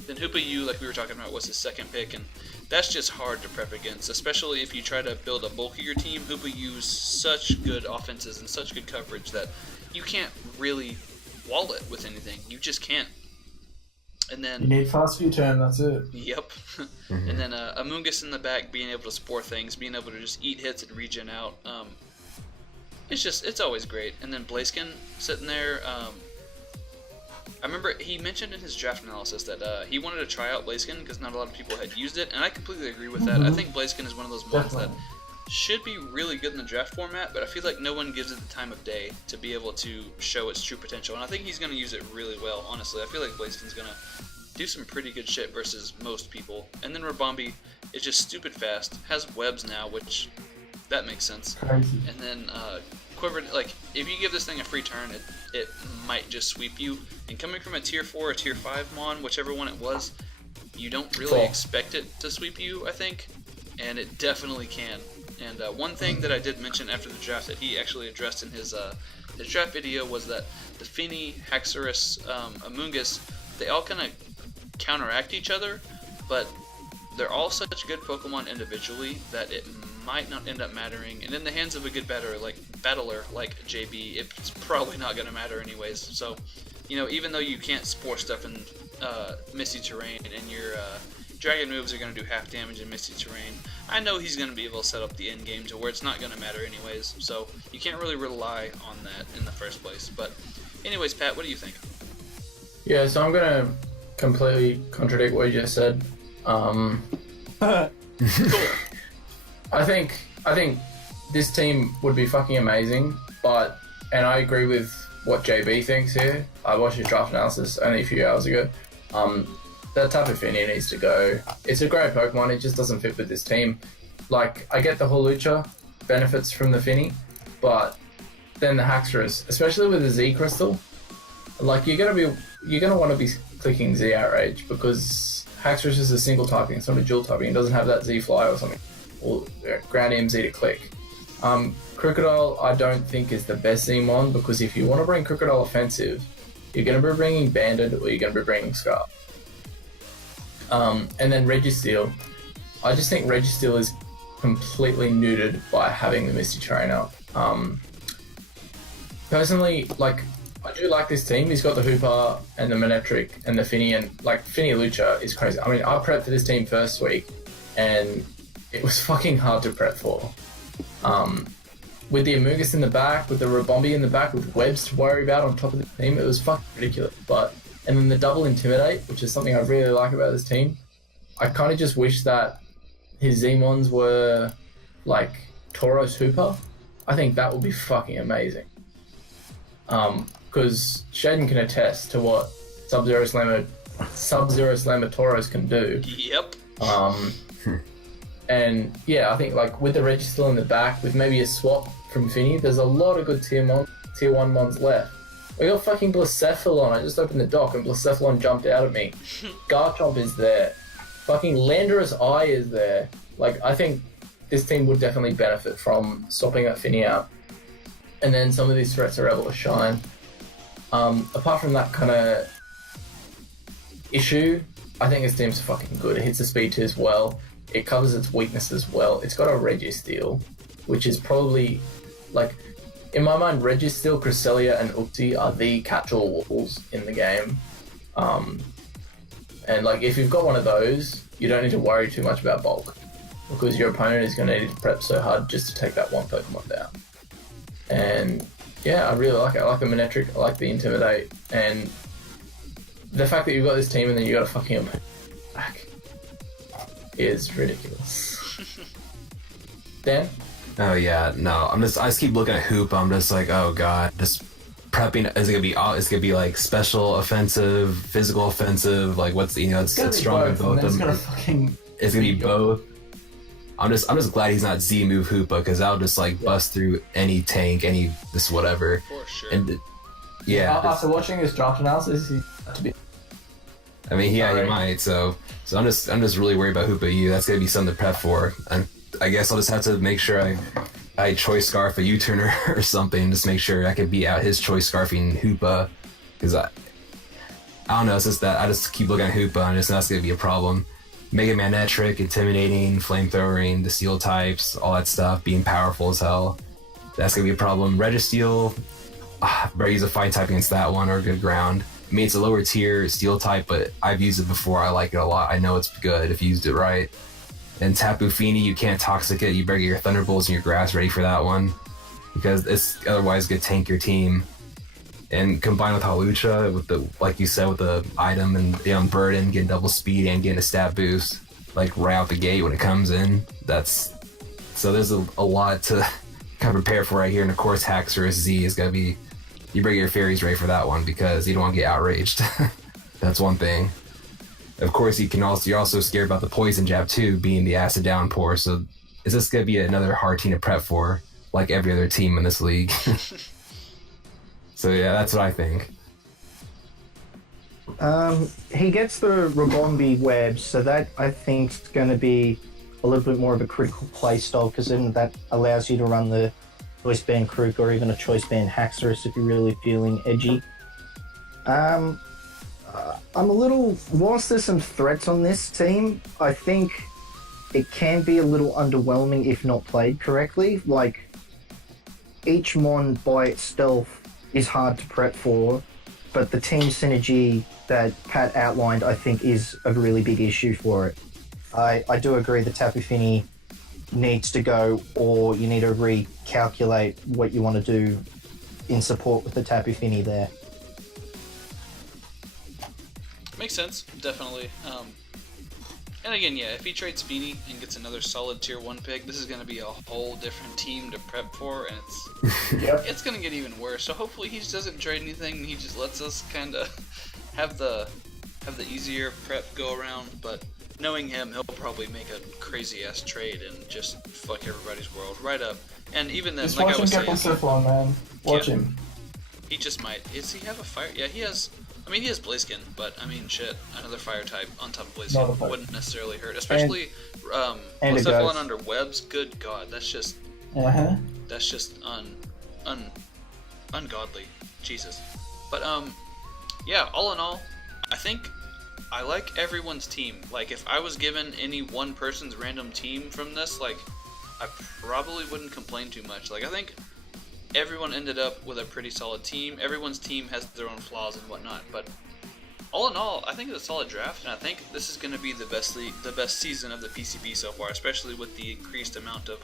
Then Hoopa U, like we were talking about, was his second pick, and that's just hard to prep against, especially if you try to build a bulkier team. Hoopa U's such good offenses and such good coverage that you can't really wall it with anything. You just can't. And then you need fast view turn, that's it. Yep. Mm-hmm. And then Amoonguss in the back, being able to spore things, being able to just eat hits and regen out. It's always great. And then Blaziken sitting there. I remember he mentioned in his draft analysis that he wanted to try out Blaziken because not a lot of people had used it, and I completely agree with that. I think Blaziken is one of those mons that should be really good in the draft format, but I feel like no one gives it the time of day to be able to show its true potential, and I think he's going to use it really well, honestly. I feel like Blaziken's going to do some pretty good shit versus most people. And then Rabombi is just stupid fast, has webs now, which that makes sense. Crazy. And then Quiver, like, if you give this thing a free turn, it might just sweep you. And coming from a tier 4 or tier 5 mon, whichever one it was, you don't really expect it to sweep you, I think, and it definitely can. And one thing that I did mention after the draft that he actually addressed in his draft video was that the Fini, Haxorus, Amoonguss, they all kind of counteract each other, but they're all such good Pokemon individually that it might not end up mattering. And in the hands of a good battler like JB, it's probably not going to matter anyways. So, even though you can't spore stuff in Misty Terrain and your Dragon moves are going to do half damage in Misty Terrain, I know he's going to be able to set up the end game to where it's not going to matter anyways. So you can't really rely on that in the first place. But anyways, Pat, what do you think? Yeah, so I'm going to completely contradict what you just said. Cool. I think this team would be fucking amazing, and I agree with what JB thinks here. I watched his draft analysis only a few hours ago. That Tapu Fini needs to go. It's a great Pokemon, it just doesn't fit with this team. Like, I get the Hawlucha benefits from the Fini, but then the Haxorus, especially with the Z Crystal, like, you're gonna want to be clicking Z Outrage, because Haxorus is a single typing, it's not a dual typing, it doesn't have that Z Fly or something, or Ground EMZ to click. Crocodile, I don't think is the best Zmon, because if you want to bring Crocodile offensive, you're going to be bringing Banded or you're going to be bringing Scar. And then Registeel, I just think Registeel is completely neutered by having the Misty Terrain up. personally, like, I do like this team. He's got the Hooper and the Manetric and the Finny, and like Finny Lucha is crazy. I mean, I prepped for this team first week, and it was fucking hard to prep for. With the Amogus in the back, with the Rabombi in the back, with Webs to worry about on top of the team, it was fucking ridiculous. And then the double Intimidate, which is something I really like about this team. I kind of just wish that his Zmons were like Tauros Hooper. I think that would be fucking amazing. Because Shaden can attest to what Sub-Zero Slammer Tauros can do. Yep. And yeah, I think like with the Reggie still in the back, with maybe a swap from Finny, there's a lot of good tier 1 mons left. We got fucking Blacephalon. I just opened the dock and Blacephalon jumped out at me. Garchomp is there. Fucking Landorus Eye is there. Like, I think this team would definitely benefit from swapping that Finny out. And then some of these threats are able to shine. Apart from that kind of issue, I think this team's fucking good. It hits the speed 2 as well. It covers its weaknesses well. It's got a Registeel, which is probably, like, in my mind, Registeel, Cresselia, and Uxie are the catch-all walls in the game. And, like, if you've got one of those, you don't need to worry too much about bulk, because your opponent is going to need to prep so hard just to take that one Pokemon down. And, yeah, I really like it. I like the Manetric, I like the Intimidate, and the fact that you've got this team and then you got a fucking back is ridiculous. Dan? Oh yeah, no. I just keep looking at Hoop. I'm just like, oh god, just prepping. Is it gonna be like special offensive, physical offensive? Like what's it's strong in both of them. It's gonna be both. I'm just glad he's not Z move Hoopa, because that'll just like bust through any tank, any this whatever. For sure. And yeah. After watching his draft analysis, he had to be. I mean, yeah, he might. So I'm just really worried about Hoopa U. That's gonna be something to prep for. And I guess I'll just have to make sure I choice scarf a U-turner or something. Just make sure I can beat out his choice scarfing Hoopa. Because I don't know. It's just that I just keep looking at Hoopa, and it's not gonna be a problem. Mega Manetric, intimidating, flamethrowing, the steel types, all that stuff, being powerful as hell. That's gonna be a problem. Registeel, better use a fight type against that one, or good ground. I mean, it's a lower tier steel type, but I've used it before. I like it a lot. I know it's good if you used it right. And Tapu Fini, you can't toxic it. You better get your Thunderbolts and your grass ready for that one, because it's otherwise gonna tank your team. And combined with Hawlucha, with the, like you said, with the item and burden, getting double speed and getting a stat boost, like right out the gate when it comes in. So there's a lot to kind of prepare for right here. And of course, Haxorus Z is gonna be, you bring your fairies ready for that one, because you don't want to get outraged. That's one thing. Of course, you're also scared about the poison jab too, being the acid downpour. So is this gonna be another hard team to prep for, like every other team in this league? So yeah, that's what I think. He gets the Rabombi web, so that I think is going to be a little bit more of a critical play style, because then that allows you to run the choice band Krook or even a choice band Haxorus if you're really feeling edgy. I'm a little, whilst there's some threats on this team, I think it can be a little underwhelming if not played correctly. Like, each mon by itself is hard to prep for, but the team synergy that Pat outlined, I think, is a really big issue for it. I do agree that Tapu Fini needs to go, or you need to recalculate what you want to do in support with the Tapu Fini there. Makes sense, definitely. And again, yeah, if he trades Fini and gets another solid tier 1 pick, this is going to be a whole different team to prep for, and it's going to get even worse. So hopefully he just doesn't trade anything, and he just lets us kind of have the easier prep go around. But knowing him, he'll probably make a crazy ass trade and just fuck everybody's world right up. And even then, just like watch I was him get saying, Blacephalon, man. Watch him. He just might. Does he have a fire? Yeah, he has. I mean, he has Blaziken, but I mean, shit, another fire type on top of Blaziken wouldn't necessarily hurt, especially Blacephalon under webs. Good God, that's just ungodly. Jesus. But yeah, all in all, I think I like everyone's team. Like, if I was given any one person's random team from this, like, I probably wouldn't complain too much. Like, I think everyone ended up with a pretty solid team. Everyone's team has their own flaws and whatnot, but all in all, I think it's a solid draft, and I think this is going to be the best season of the PCP so far, especially with the increased amount of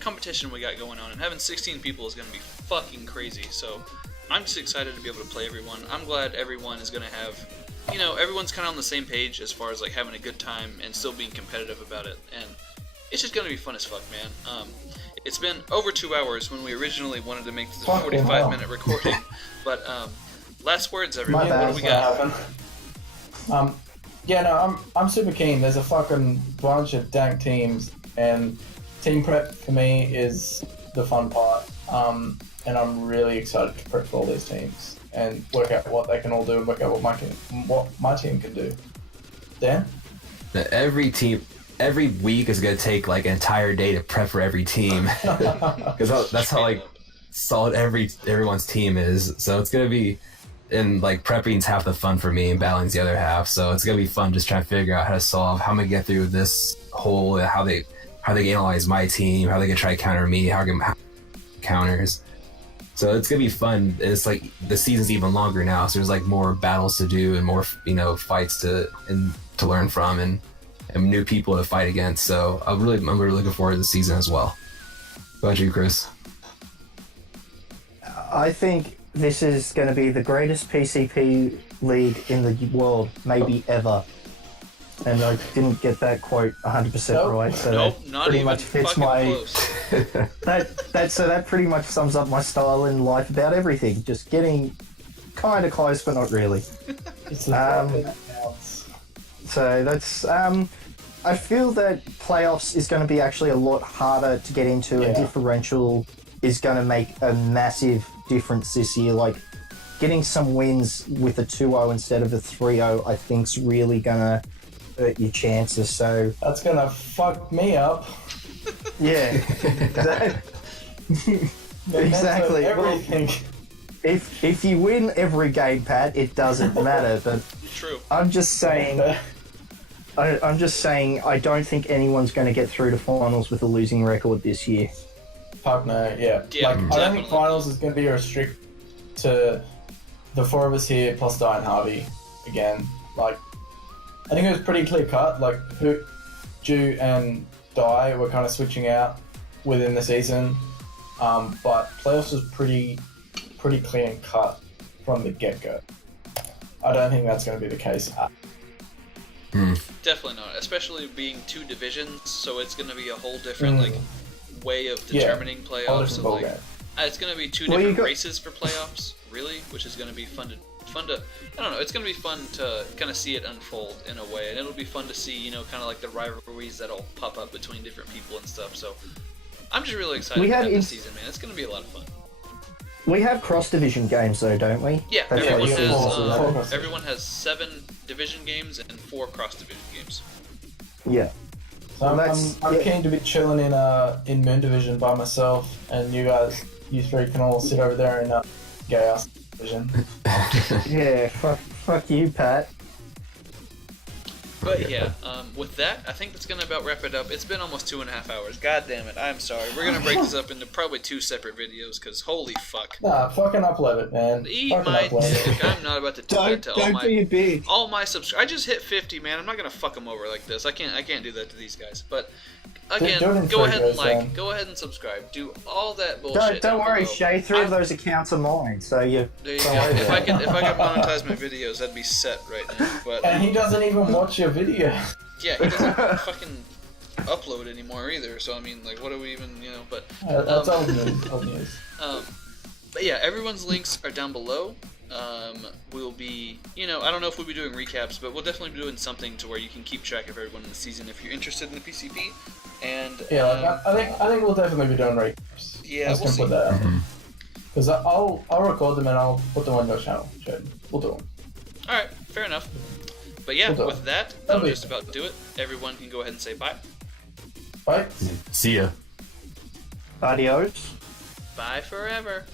competition we got going on. And having 16 people is going to be fucking crazy. So I'm just excited to be able to play everyone. I'm glad everyone is going to have, everyone's kind of on the same page as far as like having a good time and still being competitive about it. And it's just going to be fun as fuck, man. It's been over 2 hours when we originally wanted to make this a 45-minute recording, but last words, everyone. What do we got? I'm super keen. There's a fucking bunch of dank teams, and team prep for me is the fun part. And I'm really excited to prep for all these teams and work out what they can all do and work out what my team can do. Dan? Every week is going to take like an entire day to prep for every team. Because that's how like solid everyone's team is. So it's going to be, and like prepping's half the fun for me and battling's the other half. So it's going to be fun just trying to figure out how to solve, how I'm going to get through this whole, how they analyze my team, how they can try to counter me, how counters. So it's gonna be fun. It's like the season's even longer now, so there's like more battles to do and more fights to learn from and new people to fight against. So I'm really looking forward to the season as well. What about you, Chris? I think this is going to be the greatest PCP league in the world, maybe ever. And I didn't get that quote 100% right, so not pretty even much fits fucking my close. that pretty much sums up my style in life about everything. Just getting kind of close, but not really. So that's I feel that playoffs is going to be actually a lot harder to get into, and differential is going to make a massive difference this year. Like getting some wins with a 2-0 instead of a 3-0, I think's really going to hurt your chances. So that's gonna fuck me up. Yeah. Exactly. Everything. If you win every game, Pat, it doesn't matter. But True. I'm just saying I don't think anyone's going to get through to finals with a losing record this year. Fuck no. Yeah. I don't think finals is going to be restricted to the four of us here plus Dye and Harvey again. Like, I think it was pretty clear cut. Like, Ju and Dye were kind of switching out within the season, but playoffs was pretty clean cut from the get-go. I don't think that's going to be the case. Definitely not, especially being two divisions. So it's going to be a whole different way of determining playoffs. So, it's going to be two different races for playoffs, really, which is going to be fun to. I don't know. It's going to be fun to kind of see it unfold in a way, and it'll be fun to see, kind of like the rivalries that'll pop up between different people and stuff. So I'm just really excited about this season, man. It's going to be a lot of fun. We have cross-division games, though, don't we? Yeah, everyone has 7 division games and 4 cross-division games. Yeah. So I'm keen to be chilling in Moon Division by myself, and you three can all sit over there in Chaos Division. Yeah, fuck you, Pat. But yeah, with that, I think that's gonna about wrap it up. It's been almost 2.5 hours. God damn it! I'm sorry. We're gonna break this up into probably 2 separate videos, because holy fuck. Nah, fucking upload it, man. Eat my dick. I'm not about to do that to all my subscribers. I just hit 50, man. I'm not gonna fuck them over like this. I can't do that to these guys. But again, go ahead and like, go ahead and subscribe. Do all that bullshit. Don't worry, Shay. 3 of those accounts are mine, so you. There you go. If I could monetize my videos, that'd be set right now. But and he doesn't even watch your video. Yeah, he doesn't fucking upload anymore either. So I mean, like, what are we even, But that's old news. But yeah, everyone's links are down below. We'll be, I don't know if we'll be doing recaps, but we'll definitely be doing something to where you can keep track of everyone in the season if you're interested in the PCP. And I think we'll definitely be doing recaps. Yeah, we'll see. Put that out. Because I'll record them and I'll put them on your channel. We'll do them. All right, fair enough. But yeah, with that, that'll just about do it. Everyone can go ahead and say bye. Bye. See ya. Adios. Bye forever.